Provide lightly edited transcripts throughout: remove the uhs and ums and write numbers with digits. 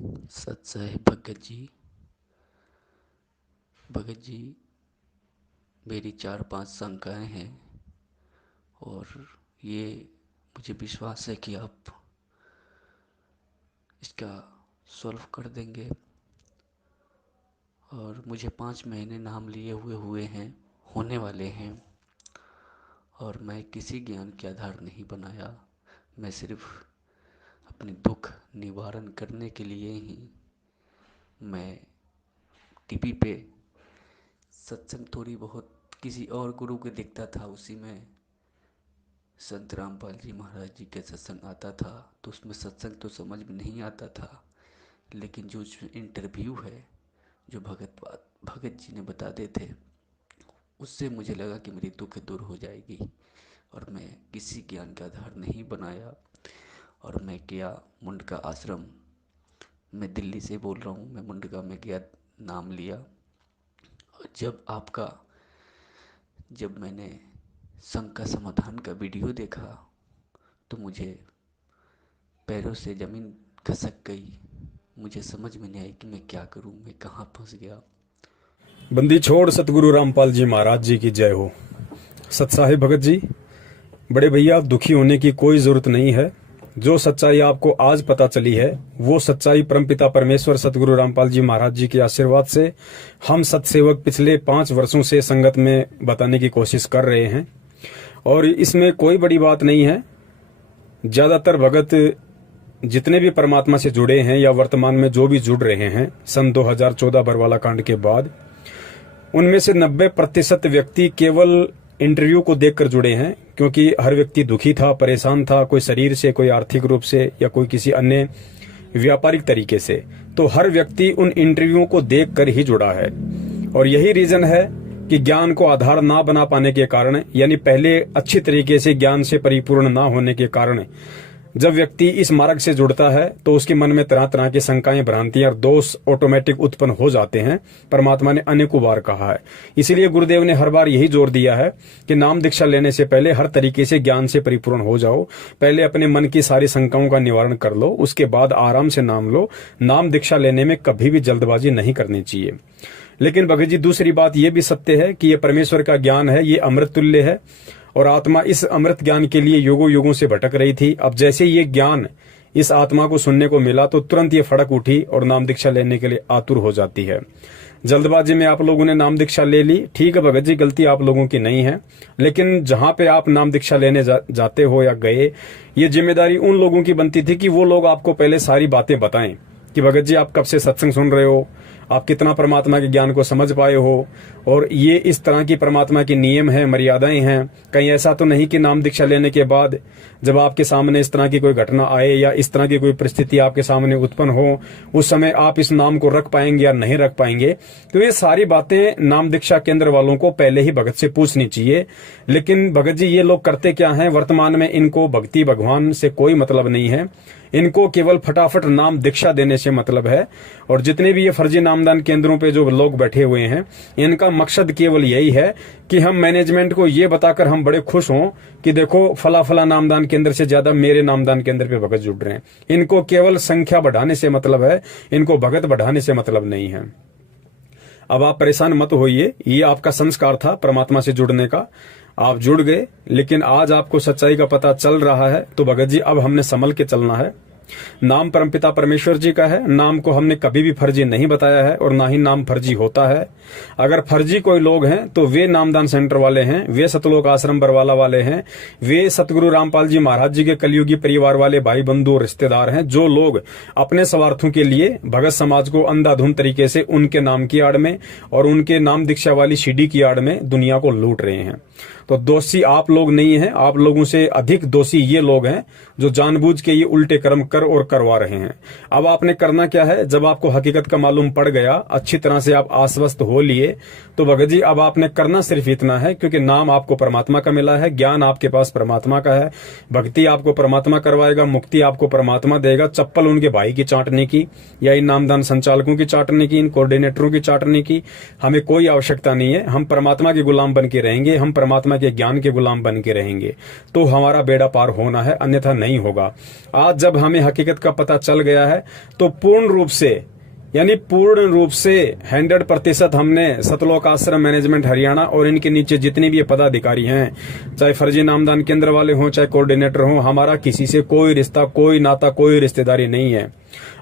सत्साई भगत जी मेरी 4-5 शंकाएं हैं और ये मुझे विश्वास है कि आप इसका सॉल्व कर देंगे। और मुझे 5 महीने नाम लिए हुए हैं, होने वाले हैं, और मैं किसी ज्ञान के आधार नहीं बनाया। मैं सिर्फ अपने दुख निवारण करने के लिए ही मैं टीवी पे सत्संग थोड़ी बहुत किसी और गुरु के देखता था, उसी में संत रामपाल जी महाराज जी के सत्संग आता था, तो उसमें सत्संग तो समझ में नहीं आता था, लेकिन जो इंटरव्यू है जो भगत जी ने बताते थे, उससे मुझे लगा कि मेरी दुख दूर हो जाएगी। और मैं किसी ज्ञान का आधार नहीं बनाया और मैं गया मुंडका आश्रम। मैं दिल्ली से बोल रहा हूँ, मैं मुंडका में गया, नाम लिया। और जब मैंने संघ का समाधान का वीडियो देखा तो मुझे पैरों से ज़मीन खसक गई। मुझे समझ में नहीं आई कि मैं क्या करूं, मैं कहाँ फंस गया। बंदी छोड़ सतगुरु रामपाल जी महाराज जी की जय हो। सत्साई भगत जी, बड़े भैया, आप दुखी होने की कोई जरूरत नहीं है। जो सच्चाई आपको आज पता चली है वो सच्चाई परमपिता परमेश्वर सतगुरु रामपाल जी महाराज जी के आशीर्वाद से हम सत्सेवक पिछले 5 वर्षों से संगत में बताने की कोशिश कर रहे हैं। और इसमें कोई बड़ी बात नहीं है। ज्यादातर भगत जितने भी परमात्मा से जुड़े हैं या वर्तमान में जो भी जुड़ रहे हैं सन 2014 बरवाला कांड के बाद, उनमें से 90% व्यक्ति केवल इंटरव्यू को देखकर जुड़े हैं, क्योंकि हर व्यक्ति दुखी था, परेशान था, कोई शरीर से, कोई आर्थिक रूप से या कोई किसी अन्य व्यापारिक तरीके से। तो हर व्यक्ति उन इंटरव्यू को देखकर ही जुड़ा है। और यही रीजन है कि ज्ञान को आधार ना बना पाने के कारण, यानी पहले अच्छी तरीके से ज्ञान से परिपूर्ण ना होने के कारण, जब व्यक्ति इस मार्ग से जुड़ता है तो उसके मन में तरह तरह की शंकाएं, भ्रांतियां और दोष ऑटोमेटिक उत्पन्न हो जाते हैं। परमात्मा ने अनेकों बार कहा है। इसीलिए गुरुदेव ने हर बार यही जोर दिया है कि नाम दीक्षा लेने से पहले हर तरीके से ज्ञान से परिपूर्ण हो जाओ। पहले अपने मन की सारी शंकाओं का निवारण कर लो, उसके बाद आराम से नाम लो। नाम दीक्षा लेने में कभी भी जल्दबाजी नहीं करनी चाहिए। लेकिन भगत जी, दूसरी बात यह भी सत्य है कि यह परमेश्वर का ज्ञान है, ये अमृत तुल्य है और आत्मा इस अमृत ज्ञान के लिए युगों युगों से भटक रही थी। अब जैसे ये ज्ञान इस आत्मा को सुनने को मिला तो तुरंत ये फड़क उठी और नाम दीक्षा लेने के लिए आतुर हो जाती है। जल्दबाजी में आप लोगों ने नाम दीक्षा ले ली, ठीक है भगत जी, गलती आप लोगों की नहीं है। लेकिन जहां पे आप नाम दीक्षा लेने जाते हो या गए, ये जिम्मेदारी उन लोगों की बनती थी कि वो लोग आपको पहले सारी बातें बताएं कि भगत जी आप कब से सत्संग सुन रहे हो, आप कितना परमात्मा के ज्ञान को समझ पाए हो, और ये इस तरह की परमात्मा के नियम हैं, मर्यादाएं हैं। कहीं ऐसा तो नहीं कि नाम दीक्षा लेने के बाद जब आपके सामने इस तरह की कोई घटना आए या इस तरह की कोई परिस्थिति आपके सामने उत्पन्न हो, उस समय आप इस नाम को रख पाएंगे या नहीं रख पाएंगे। तो ये सारी बातें नाम दीक्षा केंद्र वालों को पहले ही भगत से पूछनी चाहिए। लेकिन भगत जी, ये लोग करते क्या हैं, वर्तमान में इनको भक्ति भगवान से कोई मतलब नहीं है। इनको केवल फटाफट नाम दीक्षा देने से मतलब है। और जितने भी ये फर्जी नामदान केंद्रों पे जो लोग बैठे हुए हैं, इनका मकसद केवल यही है कि हम मैनेजमेंट को ये बताकर हम बड़े खुश हों कि देखो फला फला नामदान केंद्र से ज्यादा मेरे नामदान केंद्र पे भगत जुड़ रहे हैं। इनको केवल संख्या बढ़ाने से मतलब है, इनको भगत बढ़ाने से मतलब नहीं है। अब आप परेशान मत होइए, ये आपका संस्कार था परमात्मा से जुड़ने का, आप जुड़ गए। लेकिन आज आपको सच्चाई का पता चल रहा है तो भगत जी अब हमने संभल के चलना है। नाम परमपिता परमेश्वर जी का है, नाम को हमने कभी भी फर्जी नहीं बताया है और ना ही नाम फर्जी होता है। अगर फर्जी कोई लोग हैं तो वे नामदान सेंटर वाले हैं, वे सतलोक आश्रम बरवाला वाले हैं, वे सतगुरु रामपाल जी महाराज जी के कलयुगी परिवार वाले भाई बंधु और रिश्तेदार हैं, जो लोग अपने स्वार्थों के लिए भगत समाज को अंधाधुंध तरीके से उनके नाम की आड़ में और उनके नाम दीक्षा वाली सीढ़ी की आड़ में दुनिया को लूट रहे हैं। तो दोषी आप लोग नहीं हैं, आप लोगों से अधिक दोषी ये लोग हैं जो जानबूझ के ये उल्टे कर्म कर और करवा रहे हैं। अब आपने करना क्या है, जब आपको हकीकत का मालूम पड़ गया, अच्छी तरह से आप आश्वस्त हो लिए, तो भगत जी अब आपने करना सिर्फ इतना है, क्योंकि नाम आपको परमात्मा का मिला है, ज्ञान आपके पास परमात्मा का है, भक्ति आपको परमात्मा करवाएगा, मुक्ति आपको परमात्मा देगा। चप्पल उनके भाई की चाटने की या इन नामदान संचालकों की चाटने की, इन कोऑर्डिनेटरों की चाटने की हमें कोई आवश्यकता नहीं है। हम परमात्मा के गुलाम बन के रहेंगे, हम परमात्मा के ज्ञान के गुलाम बन के रहेंगे, तो हमारा बेड़ा पार होना है, अन्यथा नहीं होगा। आज जब हमें हकीकत का पता चल गया है तो पूर्ण रूप से 100% हमने सतलोक आश्रम मैनेजमेंट हरियाणा और इनके नीचे जितने भी पदाधिकारी हैं, चाहे फर्जी नामदान केंद्र वाले हों, चाहे कोऑर्डिनेटर हों, हमारा किसी से कोई रिश्ता, कोई नाता, कोई रिश्तेदारी नहीं है।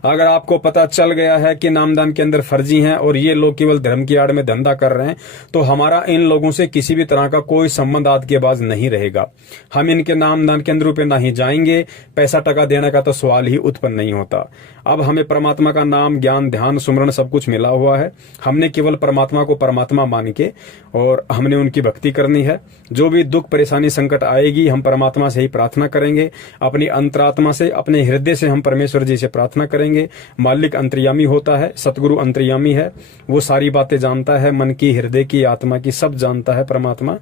अगर आपको पता चल गया है कि नामदान के अंदर फर्जी हैं और ये लोग केवल धर्म की आड़ में धंधा कर रहे हैं, तो हमारा इन लोगों से किसी भी तरह का कोई संबंध आज के बाद नहीं रहेगा। हम इनके नामदान केंद्रों पे नहीं जाएंगे, पैसा टका देने का तो सवाल ही उत्पन्न नहीं होता। अब हमें परमात्मा का नाम, ज्ञान, ध्यान, सुमरण सब कुछ मिला हुआ है। हमने केवल परमात्मा को परमात्मा मान के और हमने उनकी भक्ति करनी है। जो भी दुख, परेशानी, संकट आएगी, हम परमात्मा से ही प्रार्थना करेंगे। अपनी अंतरात्मा से, अपने हृदय से हम परमेश्वर जी से प्रार्थना करेंगे। मालिक अंतर्यामी होता है, सतगुरु अंतर्यामी है, वो सारी बातें जानता है, मन की, हृदय की, आत्मा की, सब जानता है परमात्मा।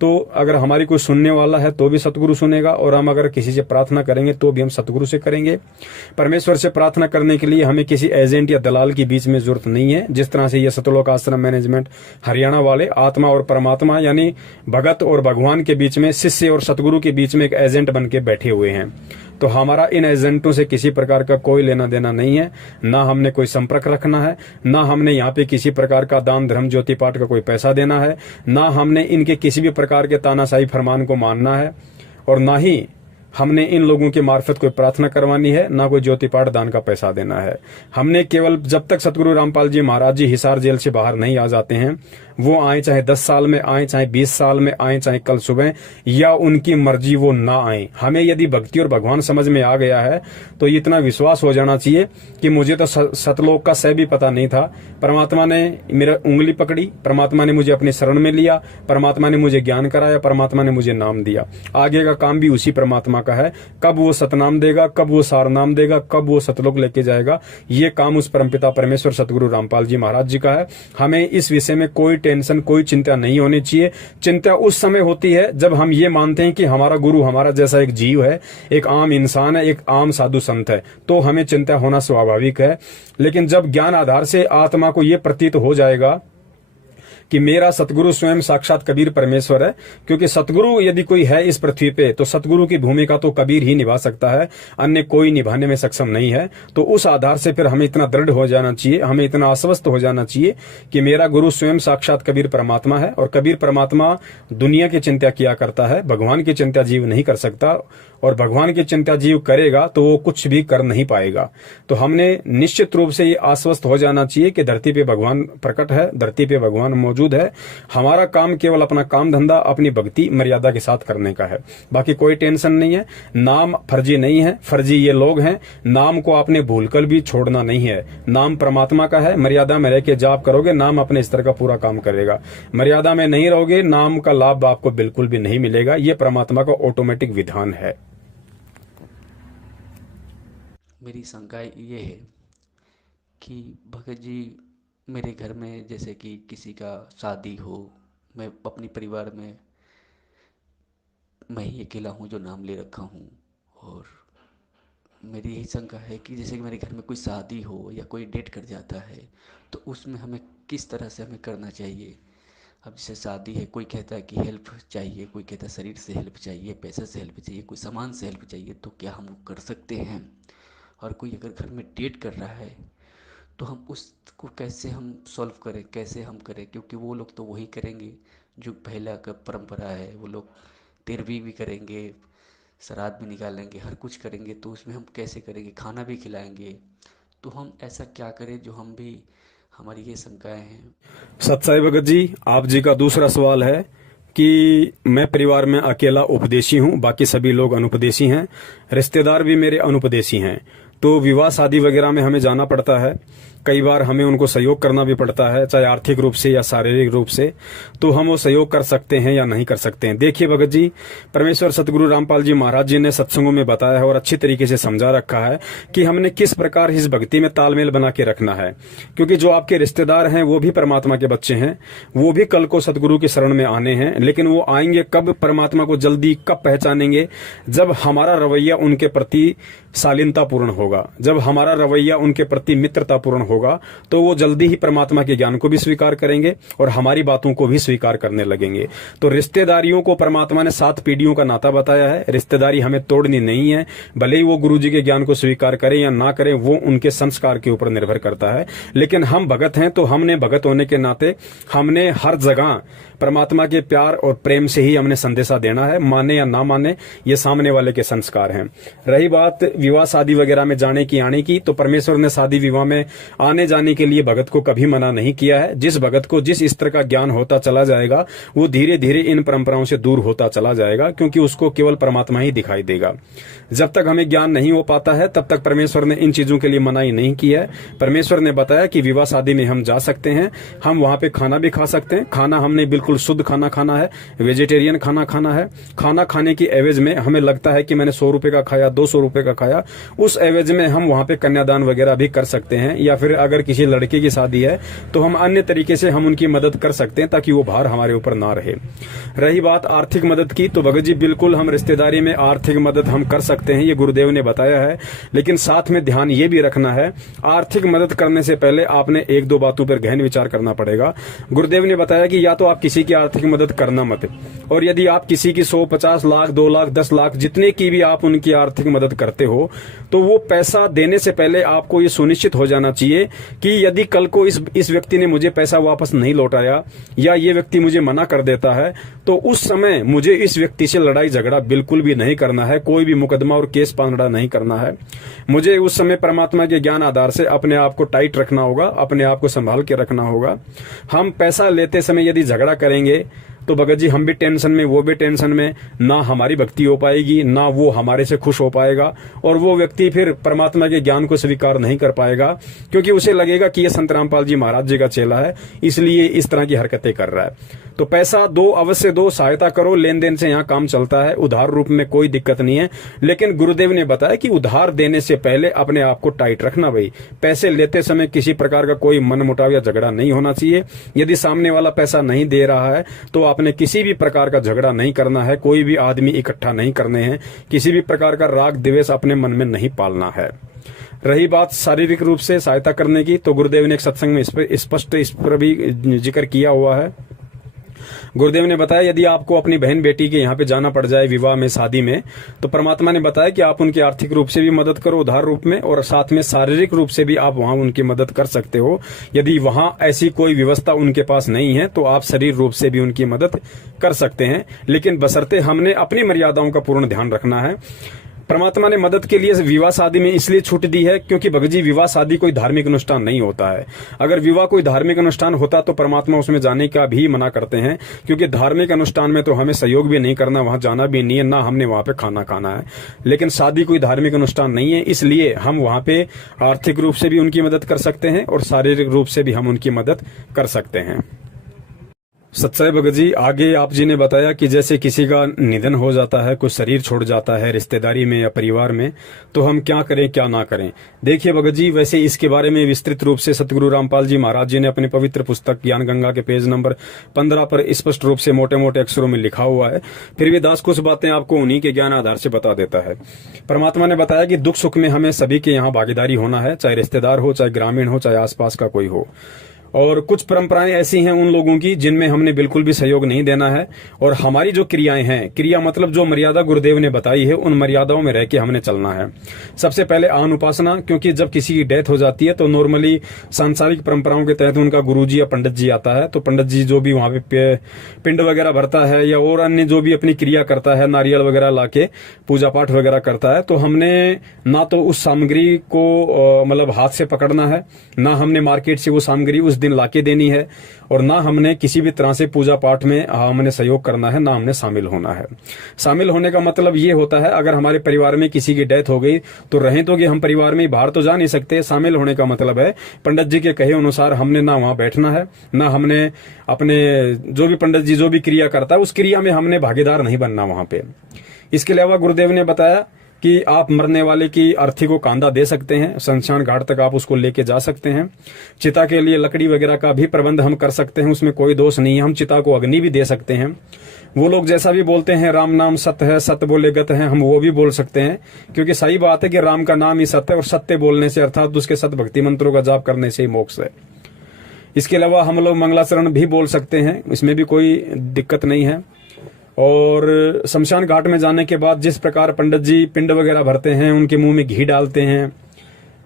तो अगर हमारी कोई सुनने वाला है तो भी सतगुरु सुनेगा, और हम अगर किसी से प्रार्थना करेंगे तो भी हम सतगुरु से करेंगे। परमेश्वर से प्रार्थना करने के लिए हमें किसी एजेंट या दलाल की बीच में जरूरत नहीं है। जिस तरह से ये सतलोक आश्रम मैनेजमेंट हरियाणा वाले आत्मा और परमात्मा यानी भगत और भगवान के बीच में, शिष्य और सतगुरु के बीच में एक एजेंट बन के बैठे हुए हैं, तो हमारा इन एजेंटों से किसी प्रकार का कोई लेना देना नहीं है। ना हमने कोई संपर्क रखना है, ना हमने यहाँ पे किसी प्रकार का दान, धर्म, ज्योति पाठ का कोई पैसा देना है, ना हमने इनके किसी भी प्रकार के तानाशाही फरमान को मानना है, और ना ही हमने इन लोगों के मार्फत कोई प्रार्थना करवानी है, ना कोई ज्योति पाठ दान का पैसा देना है। हमने केवल जब तक सतगुरु रामपाल जी महाराज जी हिसार जेल से बाहर नहीं आ जाते हैं, वो आए चाहे 10 साल में आए, चाहे 20 साल में आए, चाहे कल सुबह, या उनकी मर्जी वो ना आए। हमें यदि भक्ति और भगवान समझ में आ गया है तो इतना विश्वास हो जाना चाहिए कि मुझे तो सतलोक का सह भी पता नहीं था। परमात्मा ने मेरा उंगली पकड़ी, परमात्मा ने मुझे अपनी शरण में लिया, परमात्मा ने मुझे ज्ञान कराया, परमात्मा ने मुझे नाम दिया। आगे का काम भी उसी परमात्मा का है। कब वो सतनाम देगा, कब वो सार नाम देगा, कब वो सतलोक लेके जाएगा, ये काम उस परमपिता परमेश्वर सतगुरु रामपाल जी महाराज जी का है। हमें इस विषय में कोई टेंशन, कोई चिंता नहीं होनी चाहिए। चिंता उस समय होती है जब हम ये मानते हैं कि हमारा गुरु हमारा जैसा एक जीव है, एक आम इंसान है, एक आम साधु संत है, तो हमें चिंता होना स्वाभाविक है। लेकिन जब ज्ञान आधार से आत्मा को यह प्रतीत हो जाएगा कि मेरा सतगुरु स्वयं साक्षात कबीर परमेश्वर है, क्योंकि सतगुरु यदि कोई है इस पृथ्वी पे तो सतगुरु की भूमिका तो कबीर ही निभा सकता है, अन्य कोई निभाने में सक्षम नहीं है। तो उस आधार से फिर हमें इतना दृढ़ हो जाना चाहिए, हमें इतना आश्वस्त हो जाना चाहिए कि मेरा गुरु स्वयं साक्षात कबीर परमात्मा है, और कबीर परमात्मा दुनिया की चिंता किया करता है, भगवान की चिंता जीव नहीं कर सकता, और भगवान की चिंता जीव करेगा तो वो कुछ भी कर नहीं पाएगा। तो हमने निश्चित रूप से ये आश्वस्त हो जाना चाहिए कि धरती पे भगवान प्रकट है, धरती पे भगवान मौजूद है। हमारा काम केवल अपना काम धंधा, अपनी भक्ति मर्यादा के साथ करने का है, बाकी कोई टेंशन नहीं है। नाम फर्जी नहीं है, फर्जी ये लोग हैं। नाम को आपने भूलकर भी छोड़ना नहीं है। नाम परमात्मा का है, मर्यादा में रह के जाप करोगे, नाम अपने स्तर का पूरा काम करेगा। मर्यादा में नहीं रहोगे, नाम का लाभ आपको बिल्कुल भी नहीं मिलेगा। ये परमात्मा का ऑटोमेटिक विधान है। मेरी शंका ये है कि भगत जी, मेरे घर में जैसे कि किसी का शादी हो, मैं अपनी परिवार में मैं ही अकेला हूँ जो नाम ले रखा हूँ, और मेरी यही शंका है कि जैसे कि मेरे घर में कोई शादी हो या कोई डेट कर जाता है तो उसमें हमें किस तरह से हमें करना चाहिए। अब जैसे शादी है, कोई कहता है कि हेल्प चाहिए, कोई कहता है शरीर से हेल्प चाहिए, पैसे से हेल्प चाहिए, कोई सामान से हेल्प चाहिए, तो क्या हम कर सकते हैं। और कोई अगर घर में डेट कर रहा है तो हम उसको कैसे हम सॉल्व करें, कैसे हम करें, क्योंकि वो लोग तो वही करेंगे जो पहला का परंपरा है। वो लोग तेरवी भी करेंगे, श्राद्ध भी निकालेंगे, हर कुछ करेंगे, तो उसमें हम कैसे करेंगे, खाना भी खिलाएंगे। तो हम ऐसा क्या करें जो हम भी, हमारी ये शंकाएं हैं। सत्साई भगत जी, आप जी का दूसरा सवाल है कि मैं परिवार में अकेला उपदेशी हूँ, बाकी सभी लोग अनुपदेशी हैं, रिश्तेदार भी मेरे अनुपदेशी हैं, तो विवाह शादी वगैरह में हमें जाना पड़ता है। कई बार हमें उनको सहयोग करना भी पड़ता है, चाहे आर्थिक रूप से या शारीरिक रूप से। तो हम वो सहयोग कर सकते हैं या नहीं कर सकते हैं। देखिए भगत जी, परमेश्वर सतगुरु रामपाल जी महाराज जी ने सत्संगों में बताया है और अच्छी तरीके से समझा रखा है कि हमने किस प्रकार इस भक्ति में तालमेल बना के रखना है। क्योंकि जो आपके रिश्तेदार हैं वो भी परमात्मा के बच्चे हैं, वो भी कल को सतगुरु की शरण में आने हैं, लेकिन वो आएंगे कब, परमात्मा को जल्दी कब पहचानेंगे, जब हमारा रवैया उनके प्रति शालीनतापूर्ण होगा। होगा, जब हमारा रवैया उनके प्रति मित्रतापूर्ण होगा, तो वो जल्दी ही परमात्मा के ज्ञान को भी स्वीकार करेंगे और हमारी बातों को भी स्वीकार करने लगेंगे। तो रिश्तेदारियों को परमात्मा ने 7 पीढ़ियों का नाता बताया है। रिश्तेदारी हमें तोड़नी नहीं है, भले ही वो गुरु जी के ज्ञान को स्वीकार करें या ना करें, वो उनके संस्कार के ऊपर निर्भर करता है। लेकिन हम भगत हैं, तो हमने भगत होने के नाते हमने हर जगह परमात्मा के प्यार और प्रेम से ही हमने संदेशा देना है, माने या ना माने, ये सामने वाले के संस्कार हैं। रही बात विवाह शादी वगैरह में जाने की आने की, तो परमेश्वर ने शादी विवाह में आने जाने के लिए भगत को कभी मना नहीं किया है। जिस भगत को जिस स्तर का ज्ञान होता चला जाएगा, वो धीरे धीरे इन परंपराओं से दूर होता चला जाएगा, क्योंकि उसको केवल परमात्मा ही दिखाई देगा। जब तक हमें ज्ञान नहीं हो पाता है, तब तक परमेश्वर ने इन चीजों के लिए मनाही नहीं किया है। परमेश्वर ने बताया कि विवाह शादी में हम जा सकते हैं, हम वहां पे खाना भी खा सकते हैं। खाना हमने बिल्कुल शुद्ध खाना खाना है, वेजिटेरियन खाना खाना है। खाना खाने की एवज में हमें लगता है कि मैंने 100 रुपए का खाया, 200 रुपए का खाया, उस एवज में हम वहां पे कन्यादान वगैरह भी कर सकते हैं। या फिर अगर किसी लड़के की शादी है, तो हम अन्य तरीके से हम उनकी मदद कर सकते हैं, ताकि वो भार हमारे ऊपर ना रहे। रही बात आर्थिक मदद की, तो भगत जी बिल्कुल हम रिश्तेदारी में आर्थिक मदद हम कर सकते हैं, ये गुरुदेव ने बताया है। लेकिन साथ में ध्यान ये भी रखना है, आर्थिक मदद करने से पहले आपने 1-2 बातों पर गहन विचार करना पड़ेगा। गुरुदेव ने बताया कि या तो आप किसी की आर्थिक मदद करना मत, और यदि आप किसी की 100, 50 लाख, 2 लाख, 10 लाख, जितने की भी आप उनकी आर्थिक मदद करते हो, तो वो पैसा देने से पहले आपको ये सुनिश्चित हो जाना चाहिए कि यदि कल को इस व्यक्ति ने मुझे पैसा वापस नहीं लौटाया, या ये व्यक्ति मुझे मना कर देता है, तो उस समय मुझे इस व्यक्ति से लड़ाई झगड़ा बिल्कुल भी नहीं करना है, कोई भी मुकदमा और केस पांगड़ा नहीं करना है। मुझे उस समय परमात्मा के ज्ञान आधार से अपने आप को टाइट रखना होगा, अपने आप को संभाल के रखना होगा। हम पैसा लेते समय यदि झगड़ा करेंगे, तो भगत जी हम भी टेंशन में, वो भी टेंशन में, ना हमारी भक्ति हो पाएगी, ना वो हमारे से खुश हो पाएगा, और वो व्यक्ति फिर परमात्मा के ज्ञान को स्वीकार नहीं कर पाएगा, क्योंकि उसे लगेगा कि ये संत रामपाल जी महाराज जी का चेला है, इसलिए इस तरह की हरकतें कर रहा है। तो पैसा दो, अवश्य दो, सहायता करो, लेन देन से यहाँ काम चलता है, उधार रूप में कोई दिक्कत नहीं है। लेकिन गुरुदेव ने बताया कि उधार देने से पहले अपने आप को टाइट रखना। भाई पैसे लेते समय किसी प्रकार का कोई मनमुटाव या झगड़ा नहीं होना चाहिए। यदि सामने वाला पैसा नहीं दे रहा है, तो आपने किसी भी प्रकार का झगड़ा नहीं करना है, कोई भी आदमी इकट्ठा नहीं करने हैं, किसी भी प्रकार का राग द्वेष अपने मन में नहीं पालना है। रही बात शारीरिक रूप से सहायता करने की, तो गुरुदेव ने एक सत्संग में स्पष्ट इस पर भी जिक्र किया हुआ है। गुरुदेव ने बताया यदि आपको अपनी बहन बेटी के यहाँ पे जाना पड़ जाए विवाह में, शादी में, तो परमात्मा ने बताया कि आप उनकी आर्थिक रूप से भी मदद करो उधार रूप में, और साथ में शारीरिक रूप से भी आप वहां उनकी मदद कर सकते हो। यदि वहां ऐसी कोई व्यवस्था उनके पास नहीं है, तो आप शरीर रूप से भी उनकी मदद कर सकते हैं, लेकिन बशर्ते हमने अपनी मर्यादाओं का पूर्ण ध्यान रखना है। परमात्मा ने मदद के लिए विवाह शादी में इसलिए छूट दी है क्योंकि भगत जी विवाह शादी कोई धार्मिक अनुष्ठान नहीं होता है। अगर विवाह कोई धार्मिक अनुष्ठान होता तो परमात्मा उसमें जाने का भी मना करते हैं, क्योंकि धार्मिक अनुष्ठान में तो हमें सहयोग भी नहीं करना, वहां जाना भी नहीं है, ना हमने वहां पे खाना खाना है। लेकिन शादी कोई धार्मिक अनुष्ठान नहीं है, इसलिए हम वहां पे आर्थिक रूप से भी उनकी मदद कर सकते हैं और शारीरिक रूप से भी हम उनकी मदद कर सकते हैं। सच्चाई भगत जी आगे आप जी ने बताया कि जैसे किसी का निधन हो जाता है, कोई शरीर छोड़ जाता है रिश्तेदारी में या परिवार में, तो हम क्या करें क्या ना करें। देखिए भगत जी, वैसे इसके बारे में विस्तृत रूप से सतगुरु रामपाल जी महाराज जी ने अपनी पवित्र पुस्तक ज्ञान गंगा के पेज नंबर 15 पर स्पष्ट रूप से मोटे मोटे अक्षरों में लिखा हुआ है। फिर भी दास कुछ बातें आपको उन्हीं के ज्ञान आधार से बता देता है। परमात्मा ने बताया कि दुख सुख में हमें सभी के यहाँ भागीदारी होना है, चाहे रिश्तेदार हो, चाहे ग्रामीण हो, चाहे आसपास का कोई हो। और कुछ परंपराएं ऐसी हैं उन लोगों की जिनमें हमने बिल्कुल भी सहयोग नहीं देना है, और हमारी जो क्रियाएं हैं, क्रिया मतलब जो मर्यादा गुरुदेव ने बताई है, उन मर्यादाओं में रह के हमने चलना है। सबसे पहले आन उपासना, क्योंकि जब किसी की डेथ हो जाती है तो नॉर्मली सांसारिक परंपराओं के तहत उनका गुरुजी या पंडित जी आता है, तो पंडित जी जो भी वहां पे पिंड वगैरह भरता है या और अन्य जो भी अपनी क्रिया करता है, नारियल वगैरह लाके पूजा पाठ वगैरह करता है, तो हमने ना तो उस सामग्री को मतलब हाथ से पकड़ना है, ना हमने मार्केट से वो सामग्री उस दिन लाके देनी है, और ना हमने किसी भी तरह से पूजा पाठ में हमने सहयोग करना है, ना हमने शामिल होना है। शामिल होने का मतलब ये होता है अगर हमारे परिवार में किसी की डेथ हो गई तो रहें तो कि हम परिवार में बाहर तो जा नहीं सकते। शामिल होने का मतलब है पंडित जी के कहे अनुसार हमने ना वहां बैठना है, ना हमने अपने जो भी पंडित जी जो भी क्रिया करता है उस क्रिया में हमने भागीदार नहीं बनना वहां पे। इसके अलावा गुरुदेव ने बताया कि आप मरने वाले की अर्थी को कांदा दे सकते हैं, शमशान घाट तक आप उसको लेके जा सकते हैं। चिता के लिए लकड़ी वगैरह का भी प्रबंध हम कर सकते हैं, उसमें कोई दोष नहीं है। हम चिता को अग्नि भी दे सकते हैं। वो लोग जैसा भी बोलते हैं राम नाम सत्य है, सत्य बोले गत है, हम वो भी बोल सकते हैं, क्योंकि सही बात है कि राम का नाम ही सत्य है और सत्य बोलने से अर्थात उसके सत भक्ति मंत्रों का जाप करने से ही मोक्ष है। इसके अलावा हम लोग मंगलाचरण भी बोल सकते हैं, इसमें भी कोई दिक्कत नहीं है। और शमशान घाट में जाने के बाद जिस प्रकार पंडित जी पिंड वगैरह भरते हैं, उनके मुंह में घी डालते हैं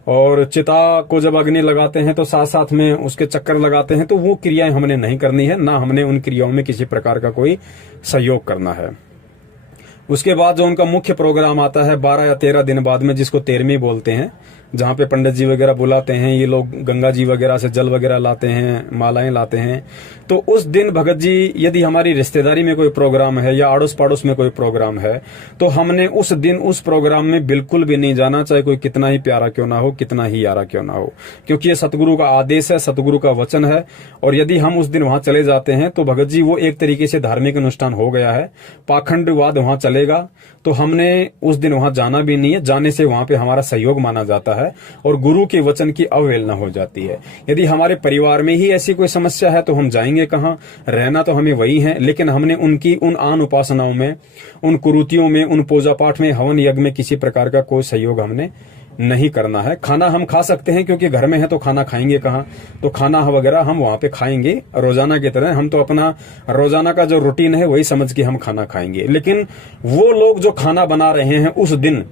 और चिता को जब अग्नि लगाते हैं तो साथ साथ में उसके चक्कर लगाते हैं, तो वो क्रियाएं हमने नहीं करनी है, ना हमने उन क्रियाओं में किसी प्रकार का कोई सहयोग करना है। उसके बाद जो उनका मुख्य प्रोग्राम आता है 12 या 13 दिन बाद में, जिसको 13वीं बोलते हैं, जहां पे पंडित जी वगैरह बुलाते हैं, ये लोग गंगा जी वगैरह से जल वगैरह लाते हैं, मालाएं लाते हैं। तो उस दिन भगत जी यदि हमारी रिश्तेदारी में कोई प्रोग्राम है या आड़ोस पड़ोस में कोई प्रोग्राम है, तो हमने उस दिन उस प्रोग्राम में बिल्कुल भी नहीं जाना, चाहे कोई कितना ही प्यारा क्यों ना हो, कितना ही यारा क्यों ना हो, क्योंकि ये सतगुरु का आदेश है, सतगुरु का वचन है। और यदि हम उस दिन वहां चले जाते हैं तो भगत जी वो एक तरीके से धार्मिक अनुष्ठान हो गया है, पाखंडवाद वहां चलेगा, तो हमने उस दिन वहां जाना भी नहीं है। जाने से वहां पे हमारा सहयोग माना जाता है और गुरु के वचन की अवहेलना हो जाती है। यदि हमारे परिवार में ही ऐसी कोई समस्या है तो हम जाएंगे कहां, रहना तो हमें वही है, लेकिन हमने उनकी उन आन उपासनाओं में, उन कुरीतियों में, उन पूजा पाठ में, हवन यज्ञ में किसी प्रकार का कोई सहयोग हमने नहीं करना है। खाना हम खा सकते हैं क्योंकि घर में है, तो खाना खाएंगे कहां, तो खाना वगैरह हम वहां पे खाएंगे रोजाना की तरह। हम तो अपना रोजाना का जो रूटीन है वही समझ के हम खाना खाएंगे। लेकिन वो लोग जो खाना बना रहे हैं उस दिन,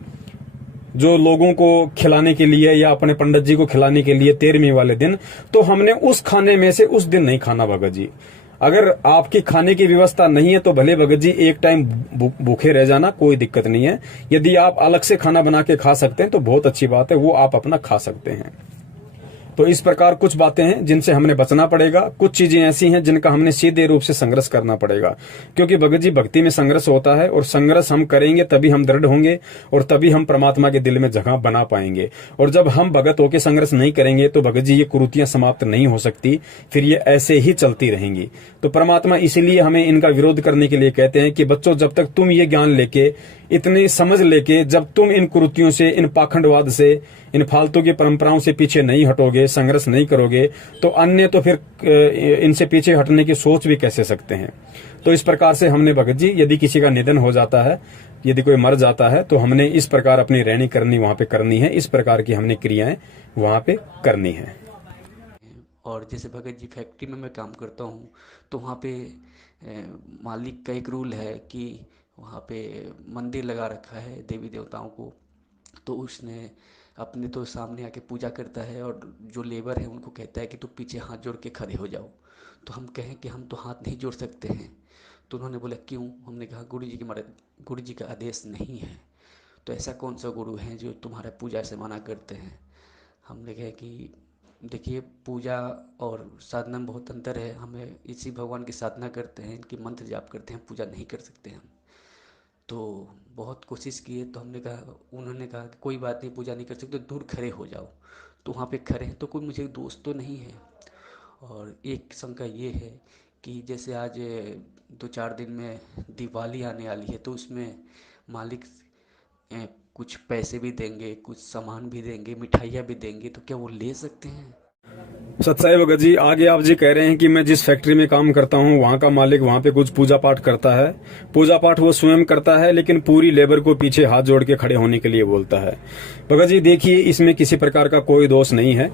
जो लोगों को खिलाने के लिए या अपने पंडित जी को खिलाने के लिए 13वीं वाले दिन, तो हमने उस खाने में से उस दिन नहीं खाना भगत जी। अगर आपकी खाने की व्यवस्था नहीं है तो भले भगत जी एक टाइम भूखे रह जाना, कोई दिक्कत नहीं है। यदि आप अलग से खाना बना के खा सकते हैं तो बहुत अच्छी बात है, वो आप अपना खा सकते हैं। तो इस प्रकार कुछ बातें हैं जिनसे हमने बचना पड़ेगा, कुछ चीजें ऐसी हैं जिनका हमने सीधे रूप से संघर्ष करना पड़ेगा, क्योंकि भगत जी भक्ति में संघर्ष होता है और संघर्ष हम करेंगे तभी हम दृढ़ होंगे और तभी हम परमात्मा के दिल में जगह बना पाएंगे। और जब हम भगत होकर संघर्ष नहीं करेंगे तो भगत जी ये कुरीतियां समाप्त नहीं हो सकती, फिर ये ऐसे ही चलती रहेंगी। तो परमात्मा इसीलिए हमें इनका विरोध करने के लिए कहते हैं कि बच्चों, जब तक तुम ये ज्ञान लेके, इतनी समझ लेके, जब तुम इन कुरीतियों से, इन पाखंडवाद से, इन फालतू की परंपराओं से पीछे नहीं हटोगे, संघर्ष नहीं करोगे, तो अन्य तो फिर इनसे पीछे हटने की सोच भी कैसे सकते हैं। तो इस प्रकार से हमने भगत जी, यदि किसी का निधन हो जाता है, यदि कोई मर जाता है, तो हमने इस प्रकार अपनी रहनी करनी वहां पे करनी है, इस प्रकार की हमने क्रियाएं वहां पे करनी है। और जैसे भगत जी फैक्ट्री में मैं काम करता हूँ, तो वहाँ पे मालिक का एक रूल है कि वहाँ पे मंदिर लगा रखा है देवी देवताओं को, तो उसने अपने तो सामने आके पूजा करता है और जो लेबर है उनको कहता है कि तू पीछे हाथ जोड़ के खड़े हो जाओ। तो हम कहें कि हम तो हाथ नहीं जोड़ सकते हैं। तो उन्होंने बोला क्यों? हमने कहा गुरु जी की गुरु जी का आदेश नहीं है। तो ऐसा कौन सा गुरु है जो तुम्हारा पूजा से मना करते हैं? हमने कहा कि देखिए, पूजा और साधना में बहुत अंतर है। हमें इसी भगवान की साधना करते हैं, इनकी मंत्र जाप करते हैं, पूजा नहीं कर सकते हम। तो बहुत कोशिश किए, तो उन्होंने कहा कि कोई बात नहीं, पूजा नहीं कर सकते, तो दूर खड़े हो जाओ। तो वहाँ पे खड़े हैं, तो कोई मुझे दोस्त तो नहीं है। और एक शंका ये है कि जैसे आज 2-4 दिन में दिवाली आने वाली है, तो उसमें मालिक कुछ पैसे भी देंगे, कुछ सामान भी देंगे, मिठाइयाँ भी देंगे, तो क्या वो ले सकते हैं? सत्साई भगत जी, आगे आप जी कह रहे हैं कि मैं जिस फैक्ट्री में काम करता हूं वहां का मालिक वहां पे कुछ पूजा पाठ करता है। पूजा पाठ वो स्वयं करता है, लेकिन पूरी लेबर को पीछे हाथ जोड़ के खड़े होने के लिए बोलता है। भगत जी देखिए, इसमें किसी प्रकार का कोई दोष नहीं है।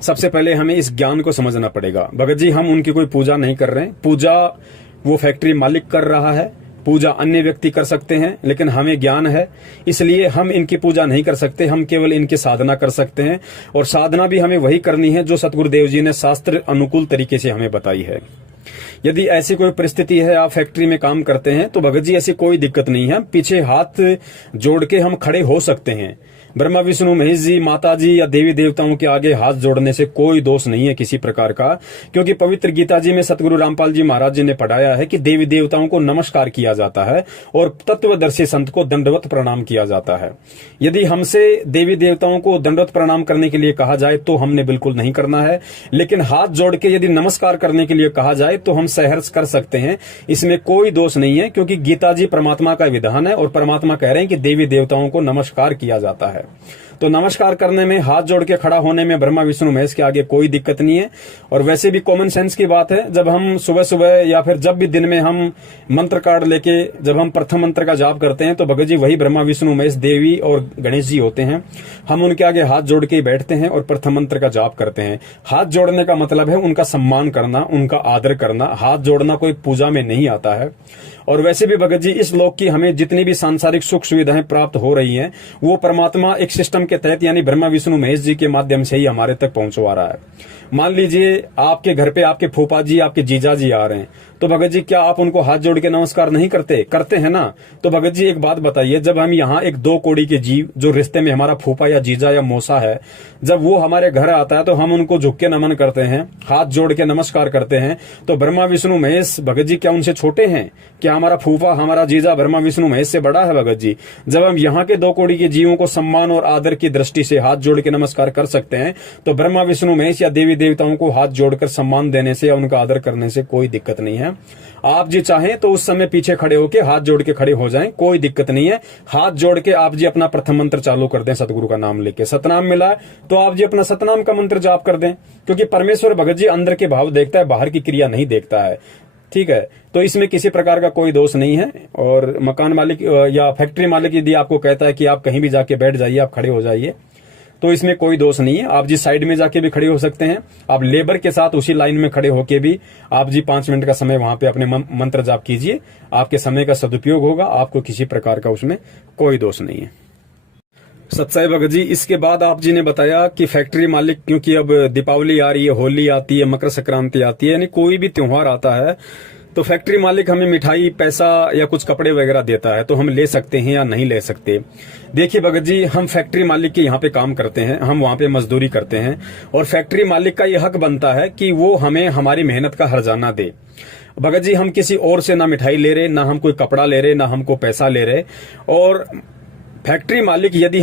सबसे पहले हमें इस ज्ञान को समझना पड़ेगा। भगत जी, हम उनकी कोई पूजा नहीं कर रहे हैं। पूजा वो फैक्ट्री मालिक कर रहा है, पूजा अन्य व्यक्ति कर सकते हैं, लेकिन हमें ज्ञान है, इसलिए हम इनकी पूजा नहीं कर सकते। हम केवल इनकी साधना कर सकते हैं, और साधना भी हमें वही करनी है जो सतगुरुदेव जी ने शास्त्र अनुकूल तरीके से हमें बताई है। यदि ऐसी कोई परिस्थिति है, आप फैक्ट्री में काम करते हैं, तो भगत जी ऐसी कोई दिक्कत नहीं है। पीछे हाथ जोड़ के हम खड़े हो सकते हैं। ब्रह्मा विष्णु महेश जी, माता जी या देवी देवताओं के आगे हाथ जोड़ने से कोई दोष नहीं है किसी प्रकार का, क्योंकि पवित्र गीता जी में सतगुरु रामपाल जी महाराज जी ने पढ़ाया है कि देवी देवताओं को नमस्कार किया जाता है और तत्वदर्शी संत को दंडवत प्रणाम किया जाता है। यदि हमसे देवी देवताओं को दंडवत प्रणाम करने के लिए कहा जाए तो हमने बिल्कुल नहीं करना है, लेकिन हाथ जोड़ के यदि नमस्कार करने के लिए कहा जाए तो हम सहर्ष कर सकते हैं। इसमें कोई दोष नहीं है, क्योंकि गीता जी परमात्मा का विधान है और परमात्मा कह रहे हैं कि देवी देवताओं को नमस्कार किया जाता है। तो नमस्कार करने में, हाथ जोड़ के खड़ा होने में ब्रह्मा विष्णु महेश के आगे कोई दिक्कत नहीं है। और वैसे भी कॉमन सेंस की बात है, जब हम सुबह सुबह या फिर जब भी दिन में हम मंत्र कार्ड लेके जब हम प्रथम मंत्र का जाप करते हैं तो भगत जी वही ब्रह्मा विष्णु महेश देवी और गणेश जी होते हैं। हम उनके आगे हाथ जोड़ के बैठते हैं और प्रथम मंत्र का जाप करते हैं। हाथ जोड़ने का मतलब है उनका सम्मान करना, उनका आदर करना। हाथ जोड़ना कोई पूजा में नहीं आता है। और वैसे भी भगत जी इस लोक की हमें जितनी भी सांसारिक सुख सुविधाएं प्राप्त हो रही हैं वो परमात्मा एक सिस्टम के तहत यानी ब्रह्मा विष्णु महेश जी के माध्यम से ही हमारे तक पहुंचवा रहा है। मान लीजिए आपके घर पे आपके फूफा जी, आपके जीजा जी आ रहे हैं, तो भगत जी क्या आप उनको हाथ जोड़ के नमस्कार नहीं करते? करते हैं ना। तो भगत जी एक बात बताइए, जब हम यहाँ एक 2 कौड़ी के जीव जो रिश्ते में हमारा फूफा या जीजा या मौसा है, जब वो हमारे घर आता है तो हम उनको झुक के नमन करते हैं, हाथ जोड़ के नमस्कार करते हैं। तो ब्रह्मा विष्णु महेश भगत जी क्या उनसे छोटे हैं? क्या हमारा फूफा, हमारा जीजा ब्रह्मा विष्णु महेश से बड़ा है? भगत जी जब हम यहाँ के 2 कौड़ी के जीवों को सम्मान और आदर की दृष्टि से हाथ जोड़ के नमस्कार कर सकते हैं, तो ब्रह्मा विष्णु महेश या देवी देवताओं को हाथ जोड़कर सम्मान देने से या उनका आदर करने से कोई दिक्कत नहीं है। आप जी चाहें तो उस समय पीछे खड़े होके हाथ जोड़ के खड़े हो जाएं, कोई दिक्कत नहीं है। हाथ जोड़ के आप जी अपना प्रथम मंत्र चालू कर दें, सतगुरु का नाम लेके। सतनाम मिला है तो आप जी अपना सतनाम का मंत्र जाप कर दें, क्योंकि परमेश्वर भगत जी अंदर के भाव देखता है, बाहर की क्रिया नहीं देखता है। ठीक है, तो इसमें किसी प्रकार का कोई दोष नहीं है। और मकान मालिक या फैक्ट्री मालिक यदि आपको कहता है कि आप कहीं भी जाके बैठ जाइए, आप खड़े हो जाइए, तो इसमें कोई दोष नहीं है। आप जी साइड में जाके भी खड़े हो सकते हैं। आप लेबर के साथ उसी लाइन में खड़े होके भी आप जी 5 मिनट का समय वहां पे अपने मंत्र जाप कीजिए। आपके समय का सदुपयोग होगा, आपको किसी प्रकार का उसमें कोई दोष नहीं है। सत्साई भगत जी, इसके बाद आप जी ने बताया कि फैक्ट्री मालिक, क्योंकि अब दीपावली आ रही है, होली आती है, मकर संक्रांति आती है, यानी कोई भी त्योहार आता है तो फैक्ट्री मालिक हमें मिठाई, पैसा या कुछ कपड़े वगैरह देता है, तो हम ले सकते हैं या नहीं ले सकते? देखिए भगत जी, हम फैक्ट्री मालिक के यहाँ पे काम करते हैं, हम वहां पे मजदूरी करते हैं और फैक्ट्री मालिक का ये हक बनता है कि वो हमें हमारी मेहनत का हर्जाना दे। भगत जी हम किसी और से ना मिठाई ले रहे, ना हम कोई कपड़ा ले रहे, ना हमको पैसा ले रहे। और फैक्ट्री मालिक यदि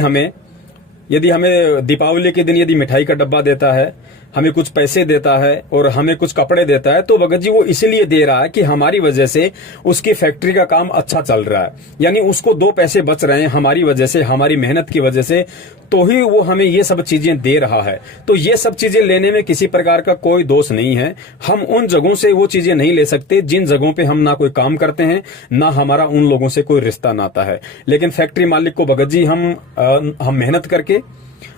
हमें दीपावली के दिन यदि मिठाई का डब्बा देता है, हमें कुछ पैसे देता है और हमें कुछ कपड़े देता है, तो भगत जी वो इसलिए दे रहा है कि हमारी वजह से उसकी फैक्ट्री का काम अच्छा चल रहा है, यानी उसको 2 पैसे बच रहे हैं हमारी वजह से, हमारी मेहनत की वजह से, तो ही वो हमें ये सब चीजें दे रहा है। तो ये सब चीजें लेने में किसी प्रकार का कोई दोष नहीं है। हम उन जगहों से वो चीजें नहीं ले सकते जिन जगहों पे हम ना कोई काम करते हैं, ना हमारा उन लोगों से कोई रिश्ता नाता है। लेकिन फैक्ट्री मालिक को भगत जी हम मेहनत करके,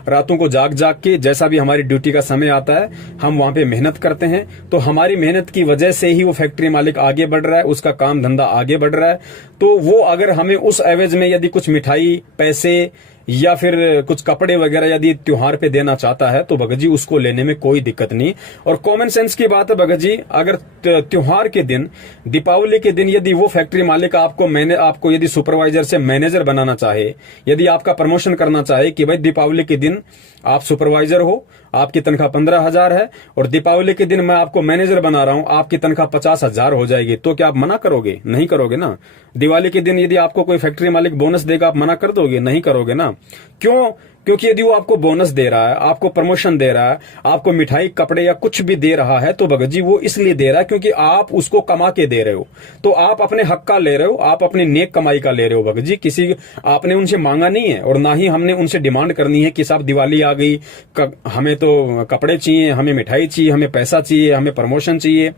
रातों को जाग जाग के, जैसा भी हमारी ड्यूटी का समय आता है हम वहां पे मेहनत करते हैं, तो हमारी मेहनत की वजह से ही वो फैक्ट्री मालिक आगे बढ़ रहा है, उसका काम धंधा आगे बढ़ रहा है। तो वो अगर हमें उस एवज में यदि कुछ मिठाई, पैसे या फिर कुछ कपड़े वगैरह यदि त्योहार पे देना चाहता है तो भगत जी उसको लेने में कोई दिक्कत नहीं। और कॉमन सेंस की बात है भगत जी, अगर त्योहार के दिन, दीपावली के दिन यदि वो फैक्ट्री मालिक आपको यदि सुपरवाइजर से मैनेजर बनाना चाहे, यदि आपका प्रमोशन करना चाहे कि भाई दीपावली के दिन आप सुपरवाइजर हो, आपकी तनख्वाह 15,000 है और दीपावली के दिन मैं आपको मैनेजर बना रहा हूं, आपकी तनख्वाह 50,000 हो जाएगी, तो क्या आप मना करोगे? नहीं करोगे ना। दिवाली के दिन यदि आपको कोई फैक्ट्री मालिक बोनस देगा, आप मना कर दोगे? नहीं करोगे ना। क्यों? क्योंकि यदि वो आपको बोनस दे रहा है, आपको प्रमोशन दे रहा है, आपको मिठाई, कपड़े या कुछ भी दे रहा है, तो भगत जी वो इसलिए दे रहा है क्योंकि आप उसको कमा के दे रहे हो। तो आप अपने हक का ले रहे हो, आप अपनी नेक कमाई का ले रहे हो भगत जी। किसी आपने उनसे मांगा नहीं है और ना ही हमने उनसे डिमांड करनी है कि साहब दिवाली आ गई, हमें तो कपड़े चाहिए, हमें मिठाई चाहिए, हमें पैसा चाहिए, हमें प्रमोशन चाहिए।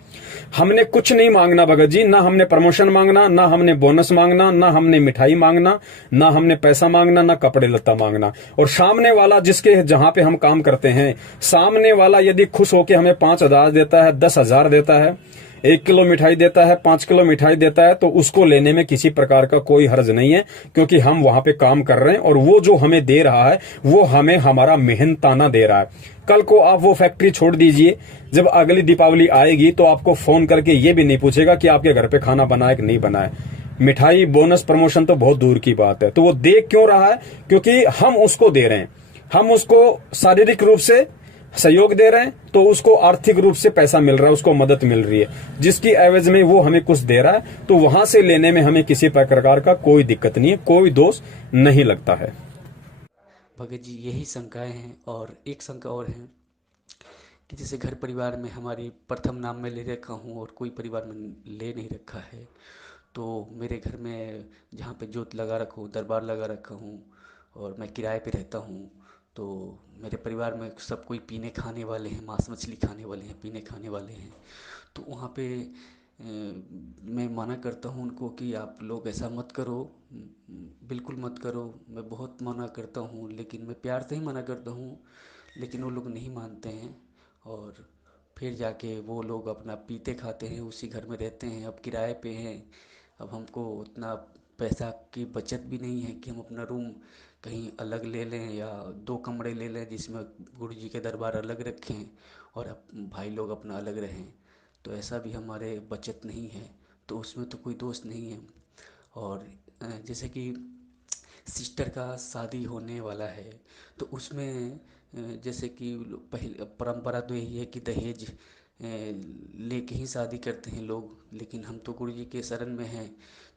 हमने कुछ नहीं मांगना भगत जी, ना हमने प्रमोशन मांगना, ना हमने बोनस मांगना, ना हमने मिठाई मांगना, ना हमने पैसा मांगना, ना कपड़े लत्ता मांगना। और सामने वाला जिसके जहां पे हम काम करते हैं, सामने वाला यदि खुश होके हमें 5,000 देता है, 10,000 देता है, 1 किलो मिठाई देता है, 5 किलो मिठाई देता है, तो उसको लेने में किसी प्रकार का कोई हर्ज नहीं है, क्योंकि हम वहां पे काम कर रहे हैं और वो जो हमें दे रहा है वो हमें हमारा मेहनताना दे रहा है। कल को आप वो फैक्ट्री छोड़ दीजिए, जब अगली दीपावली आएगी तो आपको फोन करके ये भी नहीं पूछेगा कि आपके घर पे खाना बना है कि नहीं बना है। मिठाई, बोनस, प्रमोशन तो बहुत दूर की बात है। तो वो दे क्यों रहा है? क्योंकि हम उसको दे रहे हैं, हम उसको शारीरिक रूप से सहयोग दे रहे हैं, तो उसको आर्थिक रूप से पैसा मिल रहा है, उसको मदद मिल रही है, जिसकी एवज में वो हमें कुछ दे रहा है। तो वहां से लेने में हमें किसी प्रकार का कोई दिक्कत नहीं है, कोई दोष नहीं लगता है। भगत जी यही शंकाएं हैं। और एक शंका और है कि जैसे घर परिवार में हमारे प्रथम नाम में ले रखा हूँ और कोई परिवार में ले नहीं रखा है, तो मेरे घर में जहाँ पे जोत लगा रखा हूँ, दरबार लगा रखा हूँ और मैं किराए पे रहता हूँ, तो मेरे परिवार में सब कोई पीने खाने वाले हैं, मांस मछली खाने वाले हैं, पीने खाने वाले हैं। तो वहाँ पे मैं मना करता हूँ उनको कि आप लोग ऐसा मत करो, बिल्कुल मत करो। मैं बहुत मना करता हूँ, लेकिन मैं प्यार से ही मना करता हूँ, लेकिन वो लोग नहीं मानते हैं। और फिर जाके वो लोग अपना पीते खाते हैं, उसी घर में रहते हैं। अब किराए पे हैं। अब हमको उतना पैसा की बचत भी नहीं है कि हम अपना रूम कहीं अलग ले लें या 2 कमरे ले लें जिसमें गुरु जी के दरबार अलग रखें और भाई लोग अपना अलग रहें। तो ऐसा भी हमारे बचत नहीं है, तो उसमें तो कोई दोष नहीं है। और जैसे कि सिस्टर का शादी होने वाला है, तो उसमें जैसे कि पहले परंपरा तो यही है कि दहेज लेके ही शादी करते हैं लोग, लेकिन हम तो गुरु जी के शरण में हैं।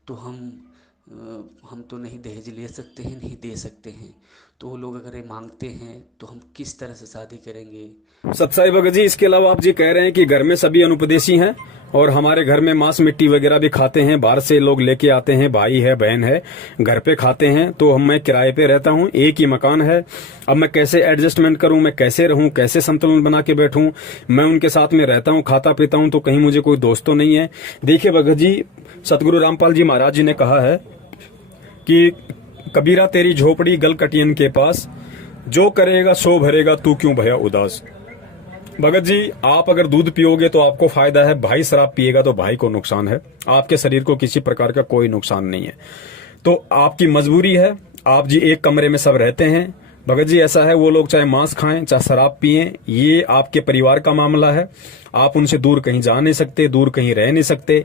तो हम तो नहीं दहेज ले सकते हैं, नहीं दे सकते हैं। तो वो लोग अगर ये मांगते हैं तो हम किस तरह से शादी करेंगे? सत्साई भगत जी, इसके अलावा आप जी कह रहे हैं कि घर में सभी अनुपदेशी हैं और हमारे घर में मांस मिट्टी वगैरह भी खाते हैं, बाहर से लोग लेके आते हैं, भाई है बहन है, घर पे खाते हैं। तो मैं किराए पे रहता हूँ, एक ही मकान है। अब मैं कैसे एडजस्टमेंट करूं, मैं कैसे रहूं, कैसे संतुलन बना के बैठूं? मैं उनके साथ में रहता हूं, खाता पीता हूं, तो कहीं मुझे कोई दोस्त तो नहीं है? देखिए भगत जी, सतगुरु रामपाल जी महाराज जी ने कहा है कि कबीरा तेरी झोपड़ी गल कटियन के पास, जो करेगा सो भरेगा, तू क्यों भया उदास। भगत जी, आप अगर दूध पियोगे तो आपको फायदा है, भाई शराब पिएगा तो भाई को नुकसान है। आपके शरीर को किसी प्रकार का कोई नुकसान नहीं है। तो आपकी मजबूरी है, आप जी एक कमरे में सब रहते हैं। भगत जी ऐसा है, वो लोग चाहे मांस खाएं चाहे शराब पिएं, ये आपके परिवार का मामला है। आप उनसे दूर कहीं जा नहीं सकते, दूर कहीं रह नहीं सकते।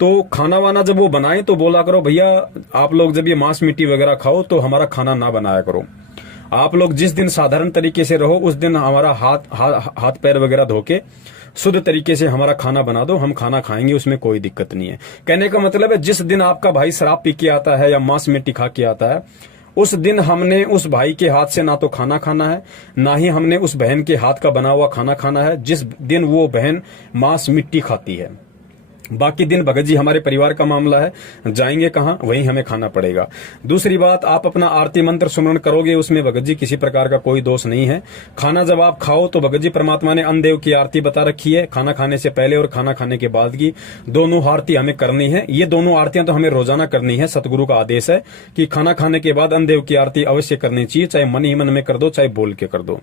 तो खाना वाना जब वो बनाए तो बोला करो, भैया आप लोग जब ये मांस मिट्टी वगैरह खाओ तो हमारा खाना ना बनाया करो। आप लोग जिस दिन साधारण तरीके से रहो उस दिन हमारा हाथ पैर वगैरह धो के शुद्ध तरीके से हमारा खाना बना दो, हम खाना खाएंगे, उसमें कोई दिक्कत नहीं है। कहने का मतलब है, जिस दिन आपका भाई शराब पी के आता है या मांस मिट्टी खा के आता है, उस दिन हमने उस भाई के हाथ से ना तो खाना खाना है, ना ही हमने उस बहन के हाथ का बना हुआ खाना खाना है जिस दिन वो बहन मांस मिट्टी खाती है। बाकी दिन भगत जी हमारे परिवार का मामला है, जाएंगे कहां, वहीं हमें खाना पड़ेगा। दूसरी बात, आप अपना आरती मंत्र सुमरण करोगे, उसमें भगत जी किसी प्रकार का कोई दोष नहीं है। खाना जब आप खाओ तो भगत जी परमात्मा ने अन्नदेव की आरती बता रखी है, खाना खाने से पहले और खाना खाने के बाद की दोनों आरती हमें करनी है। ये दोनों आरतियां तो हमें रोजाना करनी है। सतगुरु का आदेश है कि खाना खाने के बाद अन्नदेव की आरती अवश्य करनी चाहिए, चाहे मन ही मन में कर दो, चाहे बोल के कर दो।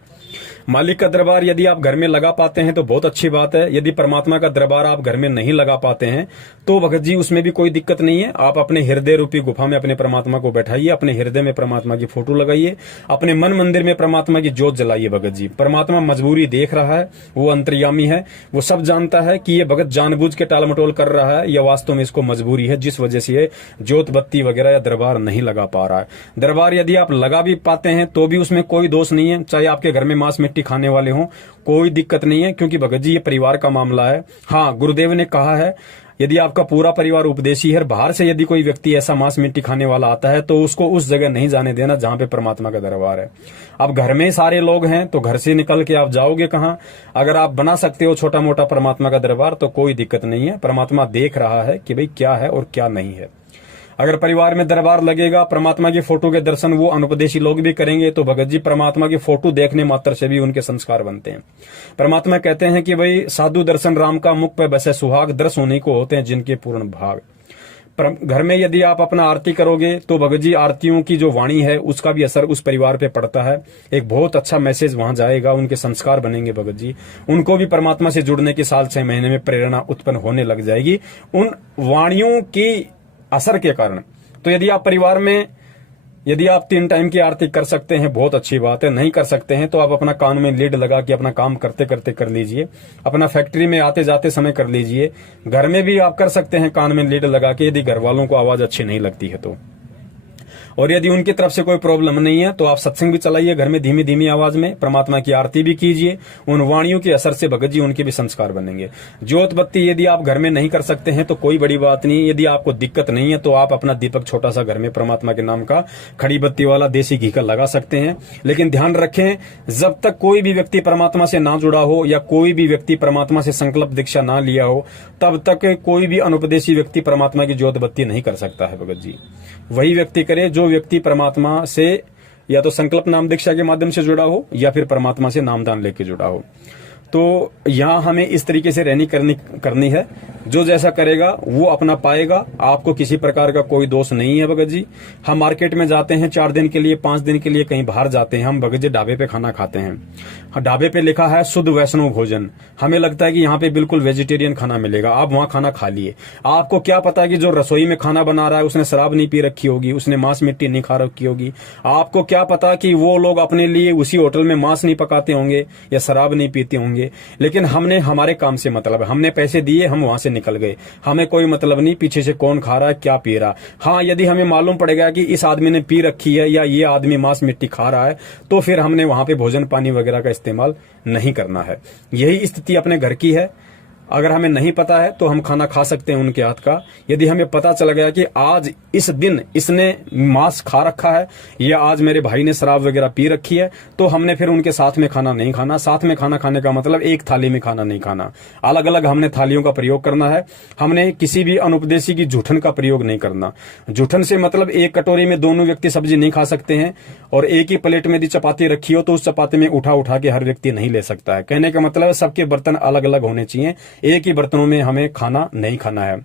मालिक का दरबार यदि आप घर में लगा पाते हैं तो बहुत अच्छी बात है। यदि परमात्मा का दरबार आप घर में नहीं लगा पाते हैं तो भगत जी उसमें भी कोई दिक्कत नहीं है। आप अपने हृदय रूपी गुफा में अपने परमात्मा को बैठाइए, अपने हृदय में परमात्मा की फोटो लगाइए, अपने मन मंदिर में परमात्मा की ज्योत जलाइए। भगत जी, परमात्मा मजबूरी देख रहा है, वो अंतर्यामी है, वो सब जानता है कि ये भगत जानबूझ के टालमटोल कर रहा है या वास्तव में इसको मजबूरी है, जिस वजह से ये ज्योत बत्ती वगैरह या दरबार नहीं लगा पा रहा है। दरबार यदि आप लगा भी पाते हैं तो भी उसमें कोई दोष नहीं है, चाहे आपके घर में मांस मिट्टी खाने वाले हों, कोई दिक्कत नहीं है, क्योंकि भगत जी ये परिवार का मामला है। हाँ, गुरुदेव ने कहा है, यदि आपका पूरा परिवार उपदेशी है, बाहर से यदि कोई व्यक्ति ऐसा मांस मिट्टी खाने वाला आता है तो उसको उस जगह नहीं जाने देना जहां पे परमात्मा का दरबार है। अब घर में सारे लोग हैं तो घर से निकल के आप जाओगे कहां? अगर आप बना सकते हो छोटा मोटा परमात्मा का दरबार तो कोई दिक्कत नहीं है। परमात्मा देख रहा है कि भाई क्या है और क्या नहीं है। अगर परिवार में दरबार लगेगा, परमात्मा की फोटो के दर्शन वो अनुपदेशी लोग भी करेंगे तो भगत जी परमात्मा की फोटो देखने मात्र से भी उनके संस्कार बनते हैं। परमात्मा कहते हैं कि भाई साधु दर्शन राम का, मुख पे बसे सुहाग, दर्श होने को होते हैं जिनके पूर्ण भाग। घर में यदि आप अपना आरती करोगे तो भगत जी आरतियों की जो वाणी है उसका भी असर उस परिवार पे पड़ता है। एक बहुत अच्छा मैसेज वहां जाएगा, उनके संस्कार बनेंगे। भगत जी उनको भी परमात्मा से जुड़ने की 6 महीने में प्रेरणा उत्पन्न होने लग जाएगी उन वाणियों की असर के कारण। तो यदि आप परिवार में यदि आप 3 टाइम की आरती कर सकते हैं बहुत अच्छी बात है, नहीं कर सकते हैं तो आप अपना कान में लीड लगा के अपना काम करते करते कर लीजिए, अपना फैक्ट्री में आते जाते समय कर लीजिए। घर में भी आप कर सकते हैं कान में लीड लगा के, यदि घर वालों को आवाज अच्छी नहीं लगती है तो। और यदि उनकी तरफ से कोई प्रॉब्लम नहीं है तो आप सत्संग भी चलाइए घर में धीमी धीमी आवाज में, परमात्मा की आरती भी कीजिए। उन वाणियों के असर से भगत जी उनके भी संस्कार बनेंगे। ज्योत बत्ती यदि आप घर में नहीं कर सकते हैं तो कोई बड़ी बात नहीं। यदि आपको दिक्कत नहीं है तो आप अपना दीपक छोटा सा घर में परमात्मा के नाम का खड़ी बत्ती वाला देसी घी का लगा सकते हैं। लेकिन ध्यान रखें, जब तक कोई भी व्यक्ति परमात्मा से ना जुड़ा हो या कोई भी व्यक्ति परमात्मा से संकल्प दीक्षा ना लिया हो, तब तक कोई भी अनुपदेशी व्यक्ति परमात्मा की ज्योत बत्ती नहीं कर सकता है। भगत जी वही व्यक्ति करे जो व्यक्ति परमात्मा से या तो संकल्प नाम दीक्षा के माध्यम से जुड़ा हो या फिर परमात्मा से नामदान लेके जुड़ा हो। तो यहाँ हमें इस तरीके से रहनी करनी है। जो जैसा करेगा वो अपना पाएगा। आपको किसी प्रकार का कोई दोष नहीं है भगत जी। हम मार्केट में जाते हैं 4 दिन के लिए, 5 दिन के लिए कहीं बाहर जाते हैं, हम भगत जी ढाबे पे खाना खाते हैं। ढाबे पे लिखा है शुद्ध वैष्णव भोजन। हमें लगता है कि यहाँ पे बिल्कुल वेजिटेरियन खाना मिलेगा, आप वहाँ खाना खा लिए। आपको क्या पता कि जो रसोई में खाना बना रहा है उसने शराब नहीं पी रखी होगी, उसने मांस मिट्टी नहीं खा रखी होगी। आपको क्या पता कि वो लोग अपने लिए उसी होटल में मांस नहीं पकाते होंगे या शराब नहीं पीते होंगे। लेकिन हमने हमारे काम से मतलब है, हमने पैसे दिए, हम वहां से निकल गए, हमें कोई मतलब नहीं पीछे से कौन खा रहा है, क्या पी रहा। हाँ, यदि हमें मालूम पड़ेगा कि इस आदमी ने पी रखी है या ये आदमी मांस मिट्टी खा रहा है, तो फिर हमने वहां पे भोजन पानी वगैरह का इस्तेमाल नहीं करना है। यही स्थिति अपने घर की है। अगर हमें नहीं पता है तो हम खाना खा सकते हैं उनके हाथ का। यदि हमें पता चल गया कि आज इस दिन इसने मांस खा रखा है या आज मेरे भाई ने शराब वगैरह पी रखी है, तो हमने फिर उनके साथ में खाना नहीं खाना। साथ में खाना खाने का मतलब एक थाली में खाना नहीं खाना, अलग अलग हमने थालियों का प्रयोग करना है। हमने किसी भी अनुपदेशी की जूठन का प्रयोग नहीं करना। जूठन से मतलब एक कटोरी में दोनों व्यक्ति सब्जी नहीं खा सकते हैं, और एक ही प्लेट में यदि चपाती रखी हो तो उस चपाती में उठा उठा के हर व्यक्ति नहीं ले सकता है। कहने का मतलब सबके बर्तन अलग अलग होने चाहिए, एक ही बर्तनों में हमें खाना नहीं खाना है।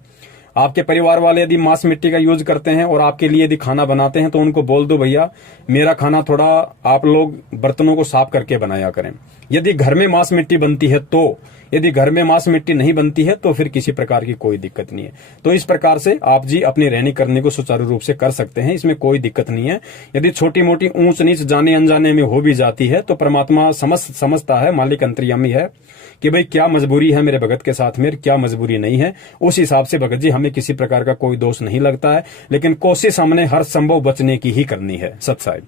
आपके परिवार वाले यदि मांस मिट्टी का यूज करते हैं और आपके लिए यदि खाना बनाते हैं तो उनको बोल दो भैया मेरा खाना थोड़ा आप लोग बर्तनों को साफ करके बनाया करें। यदि घर में मांस मिट्टी बनती है तो, यदि घर में मांस मिट्टी नहीं बनती है तो फिर किसी प्रकार की कोई दिक्कत नहीं है। तो इस प्रकार से आप जी अपनी रहनी करने को सुचारू रूप से कर सकते हैं, इसमें कोई दिक्कत नहीं है। यदि छोटी मोटी ऊंच नीच जाने अनजाने में हो भी जाती है तो परमात्मा समझता है, मालिक अंतर्यामी है कि भाई क्या मजबूरी है मेरे भगत के साथ में, क्या मजबूरी नहीं है। उस हिसाब से भगत जी हमें किसी प्रकार का कोई दोष नहीं लगता है, लेकिन कोशिश हमने हर संभव बचने की ही करनी है। सत्साई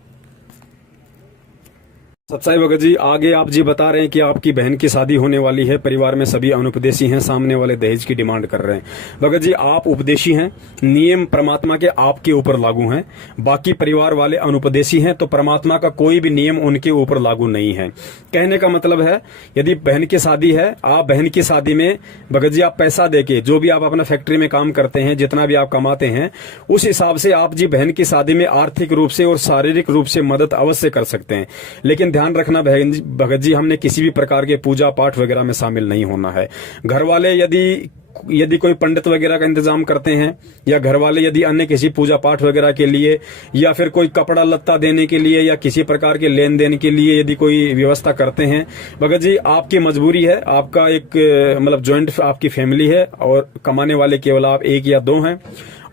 सत्साई भगत जी, आगे आप जी बता रहे हैं कि आपकी बहन की शादी होने वाली है, परिवार में सभी अनुपदेशी हैं, सामने वाले दहेज की डिमांड कर रहे हैं। भगत जी आप उपदेशी हैं, नियम परमात्मा के आपके ऊपर लागू हैं, बाकी परिवार वाले अनुपदेशी हैं, तो परमात्मा का कोई भी नियम उनके ऊपर लागू नहीं है। कहने का मतलब है यदि बहन की शादी है, आप बहन की शादी में भगत जी आप पैसा देके, जो भी आप अपना फैक्ट्री में काम करते हैं, जितना भी आप कमाते हैं, उस हिसाब से आप जी बहन की शादी में आर्थिक रूप से और शारीरिक रूप से मदद अवश्य कर सकते हैं। लेकिन ध्यान रखना भगत जी हमने किसी भी प्रकार के पूजा पाठ वगैरह में शामिल नहीं होना है। घर वाले यदि कोई पंडित वगैरह का इंतजाम करते हैं, या घर वाले यदि अन्य किसी पूजा पाठ वगैरह के लिए, या फिर कोई कपड़ा लत्ता देने के लिए, या किसी प्रकार के लेन देन के लिए यदि कोई व्यवस्था करते हैं, भगत जी आपकी मजबूरी है। आपका एक मतलब ज्वाइंट आपकी फैमिली है और कमाने वाले केवल आप 1 या 2 हैं।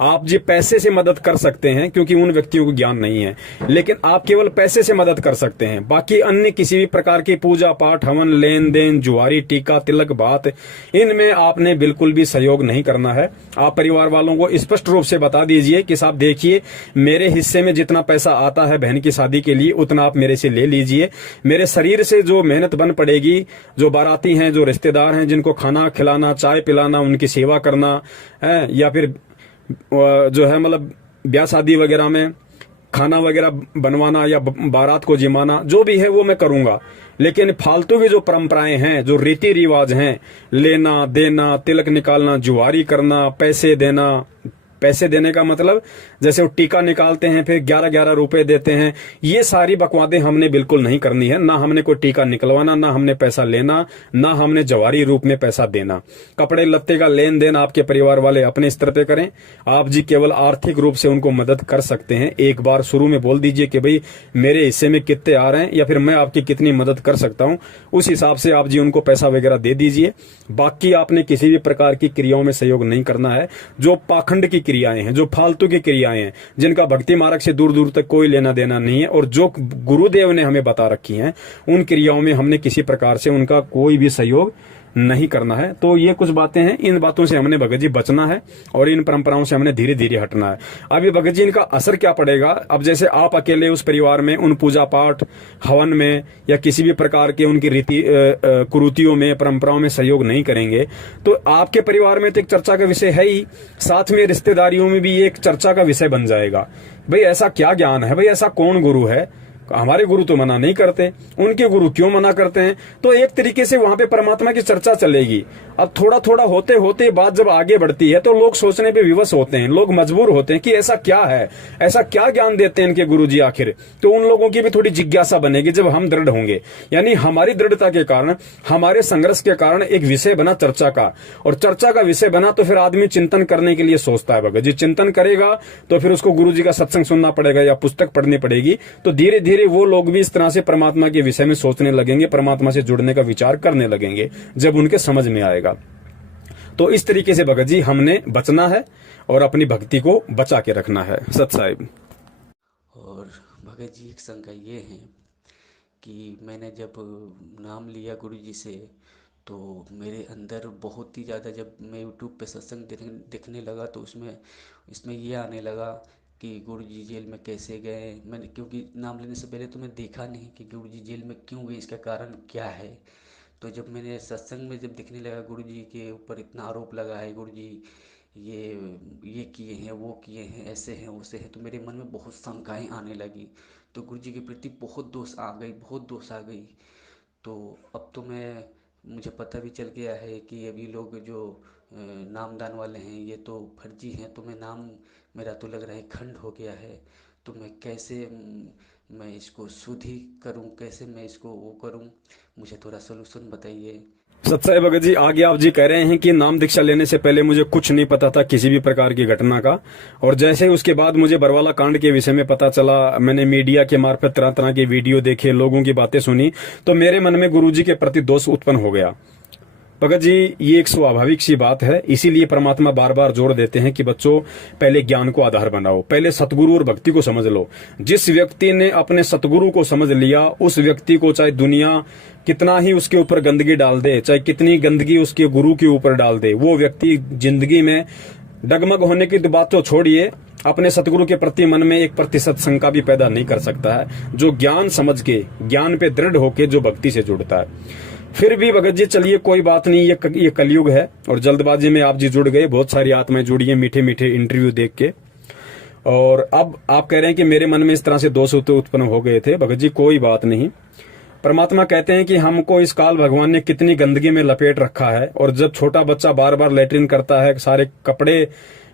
आप जी पैसे से मदद कर सकते हैं क्योंकि उन व्यक्तियों को ज्ञान नहीं है, लेकिन आप केवल पैसे से मदद कर सकते हैं। बाकी अन्य किसी भी प्रकार की पूजा पाठ, हवन, लेन देन, जुआरी, टीका, तिलक, बात, इनमें आपने बिल्कुल भी सहयोग नहीं करना है। आप परिवार वालों को स्पष्ट रूप से बता दीजिए कि साहब देखिए मेरे हिस्से में जितना पैसा आता है बहन की शादी के लिए उतना आप मेरे से ले लीजिए। मेरे शरीर से जो मेहनत बन पड़ेगी, जो बाराती हैं, जो रिश्तेदार हैं, जिनको खाना खिलाना, चाय पिलाना, उनकी सेवा करना है, या फिर जो है मतलब ब्याह शादी वगैरह में खाना वगैरह बनवाना या बारात को जिमाना, जो भी है वो मैं करूंगा। लेकिन फालतू की जो परंपराएं हैं, जो रीति रिवाज हैं, लेना देना, तिलक निकालना, जुआरी करना, पैसे देना, पैसे देने का मतलब जैसे वो टीका निकालते हैं फिर 11-11 रुपए देते हैं, ये सारी बकवादें हमने बिल्कुल नहीं करनी है। ना हमने कोई टीका निकलवाना, ना हमने पैसा लेना, ना हमने जवारी रूप में पैसा देना। कपड़े लत्ते का लेन देन आपके परिवार वाले अपने स्तर पे करें। आप जी केवल आर्थिक रूप से उनको मदद कर सकते हैं। एक बार शुरू में बोल दीजिए कि भाई मेरे हिस्से में कितने आ रहे हैं या फिर मैं आपकी कितनी मदद कर सकता हूं, उस हिसाब से आप जी उनको पैसा वगैरह दे दीजिए। बाकी आपने किसी भी प्रकार की क्रियाओं में सहयोग नहीं करना है। जो पाखंड की क्रियाएं हैं, जो फालतू की क्रियाएं हैं, जिनका भक्ति मार्ग से दूर दूर तक कोई लेना देना नहीं है, और जो गुरुदेव ने हमें बता रखी हैं, उन क्रियाओं में हमने किसी प्रकार से उनका कोई भी सहयोग नहीं करना है। तो ये कुछ बातें हैं, इन बातों से हमने भगत जी बचना है और इन परंपराओं से हमने धीरे धीरे हटना है। अब ये भगत जी इनका असर क्या पड़ेगा? अब जैसे आप अकेले उस परिवार में उन पूजा पाठ, हवन में या किसी भी प्रकार के उनकी रीति कुरीतियों में, परंपराओं में सहयोग नहीं करेंगे, तो आपके परिवार में तो एक चर्चा का विषय है ही, साथ में रिश्तेदारियों में भी एक चर्चा का विषय बन जाएगा। भाई ऐसा क्या ज्ञान है, भाई ऐसा कौन गुरु है हमारे गुरु तो मना नहीं करते, उनके गुरु क्यों मना करते हैं? तो एक तरीके से वहां पे परमात्मा की चर्चा चलेगी। अब थोड़ा थोड़ा होते होते बात जब आगे बढ़ती है तो लोग सोचने पे विवश होते हैं, लोग मजबूर होते हैं कि ऐसा क्या है, ऐसा क्या ज्ञान देते हैं इनके गुरु जी आखिर। तो उन लोगों की भी थोड़ी जिज्ञासा बनेगी जब हम दृढ़ होंगे, यानी हमारी दृढ़ता के कारण, हमारे संघर्ष के कारण एक विषय बना चर्चा का, और चर्चा का विषय बना तो फिर आदमी चिंतन करने के लिए सोचता है। भगत जी चिंतन करेगा तो फिर उसको गुरु जी का सत्संग सुनना पड़ेगा या पुस्तक पढ़नी पड़ेगी, तो धीरे धीरे वो लोग भी इस तरह से परमात्मा के विषय में सोचने लगेंगे, परमात्मा से जुड़ने का विचार करने लगेंगे जब उनके समझ में आएगा। तो इस तरीके से भगत जी हमने बचना है और अपनी भक्ति को बचा के रखना है। सत साहिब। और भगत जी एक शंका ये है कि मैंने जब नाम लिया गुरु जी से तो मेरे अंदर बहुत ही ज़्यादा, जब मैं यूट्यूब पे सत्संग देखने लगा तो इसमें ये आने लगा कि गुरु जी जेल में कैसे गए। मैंने, क्योंकि नाम लेने से पहले तो मैं देखा नहीं कि गुरु जी जेल में क्यों गए, इसका कारण क्या है। तो जब मैंने सत्संग में जब दिखने लगा गुरु जी के ऊपर इतना आरोप लगा है, गुरु जी ये किए हैं, वो किए हैं, ऐसे हैं, वैसे हैं, तो मेरे मन में बहुत शंकाएं आने लगी। तो गुरु जी के प्रति बहुत दोष आ गई, बहुत दोष आ गई। तो अब तो मुझे पता भी चल गया है कि अभी लोग जो नामदान वाले हैं ये तो फर्जी हैं। तो मेरा तो लग रहा है खंड हो गया है। तो मैं कैसे मैं इसको शुद्धि करूं, कैसे मैं इसको वो करूं, मुझे थोड़ा सलूशन बताइए। सत्साई भगत जी, आगे आप जी कह रहे हैं कि नाम दीक्षा लेने से पहले मुझे कुछ नहीं पता था किसी भी प्रकार की घटना का, और जैसे उसके बाद मुझे बरवाला कांड के विषय में पता चला, मैंने मीडिया के मार्फत तरह तरह के वीडियो देखे, लोगों की बातें सुनी, तो मेरे मन में गुरुजी के प्रति दोष उत्पन्न हो गया। भगत जी ये एक स्वाभाविक सी बात है, इसीलिए परमात्मा बार बार जोर देते हैं कि बच्चों पहले ज्ञान को आधार बनाओ, पहले सतगुरु और भक्ति को समझ लो। जिस व्यक्ति ने अपने सतगुरु को समझ लिया उस व्यक्ति को चाहे दुनिया कितना ही उसके ऊपर गंदगी डाल दे, चाहे कितनी गंदगी उसके गुरु के ऊपर डाल दे, वो व्यक्ति जिंदगी में डगमग होने की बात तो छोड़िए, अपने सतगुरु के प्रति मन में 1% शंका भी पैदा नहीं कर सकता है। जो ज्ञान समझ के, ज्ञान पे दृढ़ होके जो भक्ति से जुड़ता है। फिर भी भगत जी चलिए कोई बात नहीं, ये कलयुग है और जल्दबाजी में आप जी जुड़ गए, बहुत सारी आत्माएं जुड़ी है मीठे मीठे इंटरव्यू देख के, और अब आप कह रहे हैं कि मेरे मन में इस तरह से दोष उत्पन्न हो गए थे। भगत जी कोई बात नहीं, परमात्मा कहते हैं कि हमको इस काल भगवान ने कितनी गंदगी में लपेट रखा है, और जब छोटा बच्चा बार बार लेटरिन करता है, सारे कपड़े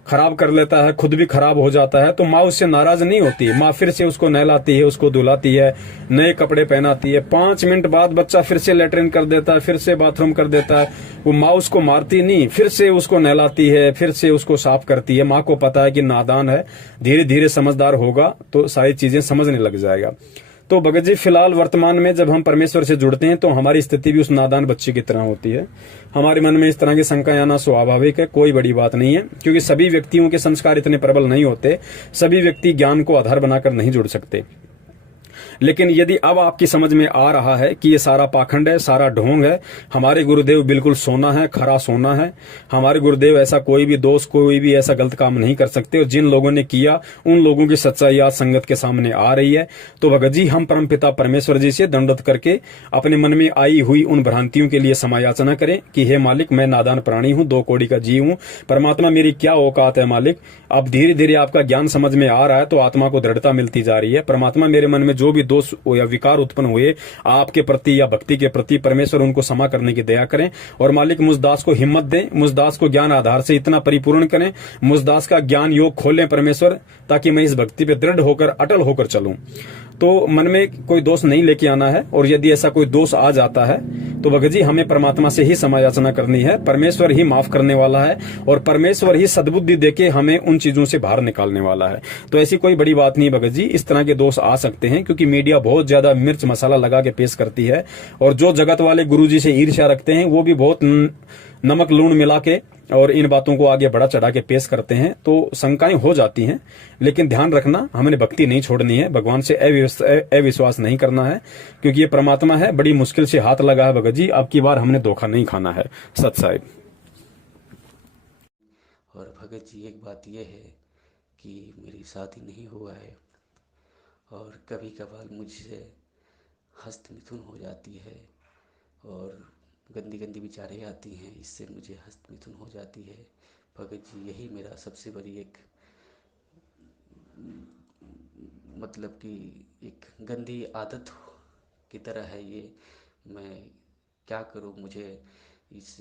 खराब कर लेता है, खुद भी खराब हो जाता है, तो माँ उससे नाराज नहीं होती, माँ फिर से उसको नहलाती है, उसको धुलाती है, नए कपड़े पहनाती है। 5 मिनट बाद बच्चा फिर से लेटरिन कर देता है, फिर से बाथरूम कर देता है, वो माँ उसको मारती नहीं, फिर से उसको नहलाती है, फिर से उसको साफ करती है। माँ को पता है कि नादान है, धीरे धीरे समझदार होगा तो सारी चीजें समझने लग जाएगा। तो भगत जी फिलहाल वर्तमान में जब हम परमेश्वर से जुड़ते हैं तो हमारी स्थिति भी उस नादान बच्चे की तरह होती है। हमारे मन में इस तरह की शंका आना स्वाभाविक है, कोई बड़ी बात नहीं है, क्योंकि सभी व्यक्तियों के संस्कार इतने प्रबल नहीं होते, सभी व्यक्ति ज्ञान को आधार बनाकर नहीं जुड़ सकते। लेकिन यदि अब आपकी समझ में आ रहा है कि ये सारा पाखंड है, सारा ढोंग है, हमारे गुरुदेव बिल्कुल सोना है, खरा सोना है, हमारे गुरुदेव ऐसा कोई भी दोष, कोई भी ऐसा गलत काम नहीं कर सकते, और जिन लोगों ने किया उन लोगों की सच्चाई आज संगत के सामने आ रही है। तो भगत जी हम परमपिता परमेश्वर जी से दंडवत करके अपने मन में आई हुई उन भ्रांतियों के लिए समायाचना करें कि हे मालिक, मैं नादान प्राणी हूं, 2 कौड़ी का जीव हूं, परमात्मा मेरी क्या औकात है मालिक। अब धीरे धीरे आपका ज्ञान समझ में आ रहा है तो आत्मा को दृढ़ता मिलती जा रही है। परमात्मा मेरे मन में जो भी दोष या विकार उत्पन्न हुए आपके प्रति या भक्ति के प्रति, परमेश्वर उनको क्षमा करने की दया करें, और मालिक मुझ दास को हिम्मत दें, मुझ दास को ज्ञान आधार से इतना परिपूर्ण करें, मुझ दास का ज्ञान योग खोलें परमेश्वर, ताकि मैं इस भक्ति पे दृढ़ होकर अटल होकर चलूं। तो मन में कोई दोष नहीं लेके आना है, और यदि ऐसा कोई दोष आ जाता है तो भगत जी हमें परमात्मा से ही समायाचना करनी है, परमेश्वर ही माफ करने वाला है, और परमेश्वर ही सद्बुद्धि देके हमें उन चीजों से बाहर निकालने वाला है। तो ऐसी कोई बड़ी बात नहीं भगत जी, इस तरह के दोष आ सकते हैं क्योंकि मीडिया बहुत ज्यादा मिर्च मसाला लगा के पेश करती है, और जो जगत वाले गुरुजी से ईर्ष्या रखते हैं वो भी बहुत नमक लूण मिला के और इन बातों को आगे बढ़ा चढ़ा के पेश करते हैं, तो शंकाएं हो जाती हैं। लेकिन ध्यान रखना, हमने भक्ति नहीं छोड़नी है, भगवान से अविश्वास नहीं करना है, क्योंकि ये परमात्मा है, बड़ी मुश्किल से हाथ लगा है भगत जी, अब की बार हमने धोखा नहीं खाना है। सत साहिब। और भगत जी एक बात यह है कि मेरी शादी नहीं हुआ है, और कभी कभार मुझसे हस्त मिथुन हो जाती है, और गंदी गंदी विचारें आती हैं, इससे मुझे हस्त मिथुन हो जाती है। भगत जी यही मेरा सबसे बड़ी एक मतलब कि एक गंदी आदत की तरह है ये। मैं क्या करूँ? मुझे इस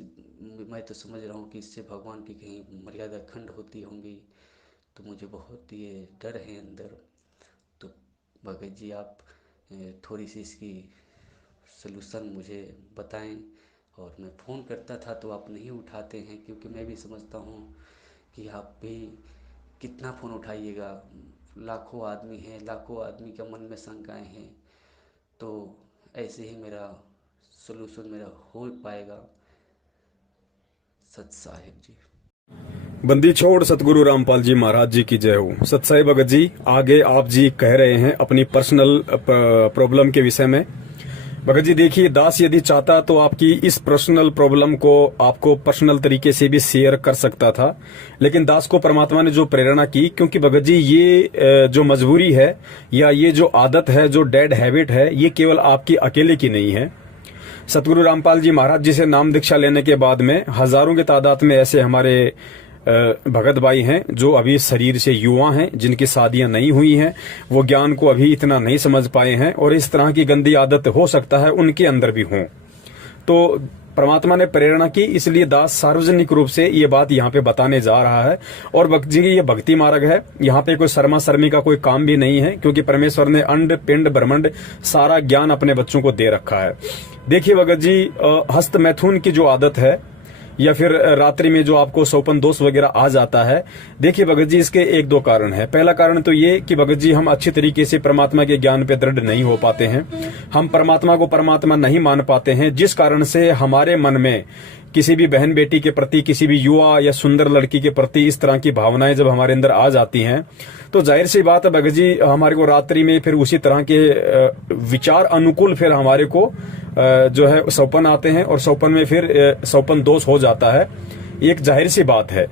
मैं तो समझ रहा हूँ कि इससे भगवान की कहीं मर्यादा खंड होती होंगी, तो मुझे बहुत ये डर है अंदर। तो भगत जी आप थोड़ी सी इसकी सलूशन मुझे बताएं। और मैं फ़ोन करता था तो आप नहीं उठाते हैं, क्योंकि मैं भी समझता हूँ कि आप भी कितना फ़ोन उठाइएगा, लाखों आदमी हैं, लाखों आदमी के मन में शंकाएं हैं। तो ऐसे ही मेरा सलूशन मेरा हो पाएगा सच साहिब जी। बंदी छोड़ सतगुरु रामपाल जी महाराज जी की जय हो। सत्साई भगत जी, आगे आप जी कह रहे हैं अपनी पर्सनल प्रॉब्लम के विषय में। भगत जी देखिए, दास यदि चाहता तो आपकी इस पर्सनल प्रॉब्लम को आपको पर्सनल तरीके से भी शेयर कर सकता था, लेकिन दास को परमात्मा ने जो प्रेरणा की, क्योंकि भगत जी ये जो मजबूरी है या ये जो आदत है, जो डेड हैबिट है, ये केवल आपकी अकेले की नहीं है। सतगुरु रामपाल जी महाराज जी से नाम दीक्षा लेने के बाद में हजारों की तादाद में ऐसे हमारे भगत भाई हैं जो अभी शरीर से युवा हैं, जिनकी शादियां नहीं हुई हैं, वो ज्ञान को अभी इतना नहीं समझ पाए हैं और इस तरह की गंदी आदत हो सकता है उनके अंदर भी हो। तो परमात्मा ने प्रेरणा की, इसलिए दास सार्वजनिक रूप से ये बात यहाँ पे बताने जा रहा है। और भक्त जी की ये भक्ति मार्ग है, यहाँ पे कोई शर्मा शर्मी का कोई काम भी नहीं है, क्योंकि परमेश्वर ने अंड पिंड ब्रह्मांड सारा ज्ञान अपने बच्चों को दे रखा है। देखिए भगत जी, हस्त मैथुन की जो आदत है या फिर रात्रि में जो आपको सौपन दोष वगैरह आ जाता है, देखिए भगत जी इसके एक दो कारण है। पहला कारण तो ये कि भगत जी हम अच्छी तरीके से परमात्मा के ज्ञान पे दृढ़ नहीं हो पाते हैं, हम परमात्मा को परमात्मा नहीं मान पाते हैं, जिस कारण से हमारे मन में किसी भी बहन बेटी के प्रति, किसी भी युवा या सुंदर लड़की के प्रति इस तरह की भावनाएं जब हमारे अंदर आ जाती हैं, तो जाहिर सी बात है भगत जी हमारे को रात्रि में फिर उसी तरह के विचार अनुकूल फिर हमारे को जो है सौपन आते हैं और सौपन में फिर सौपन दोष हो जाता है। एक जाहिर सी बात है।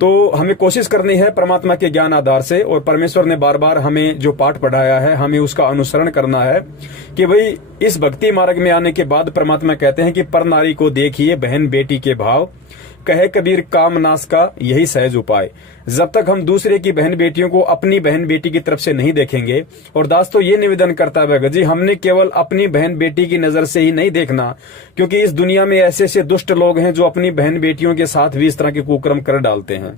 तो हमें कोशिश करनी है परमात्मा के ज्ञान आधार से, और परमेश्वर ने बार बार हमें जो पाठ पढ़ाया है हमें उसका अनुसरण करना है कि भाई इस भक्ति मार्ग में आने के बाद परमात्मा कहते हैं कि पर नारी को देखिए बहन बेटी के भाव, कहे कबीर काम नाश का यही सहज उपाय। जब तक हम दूसरे की बहन बेटियों को अपनी बहन बेटी की तरफ से नहीं देखेंगे, और दास तो ये निवेदन करता है भगत जी, हमने केवल अपनी बहन बेटी की नजर से ही नहीं देखना, क्योंकि इस दुनिया में ऐसे ऐसे दुष्ट लोग हैं जो अपनी बहन बेटियों के साथ भी इस तरह के कुकर्म कर डालते हैं।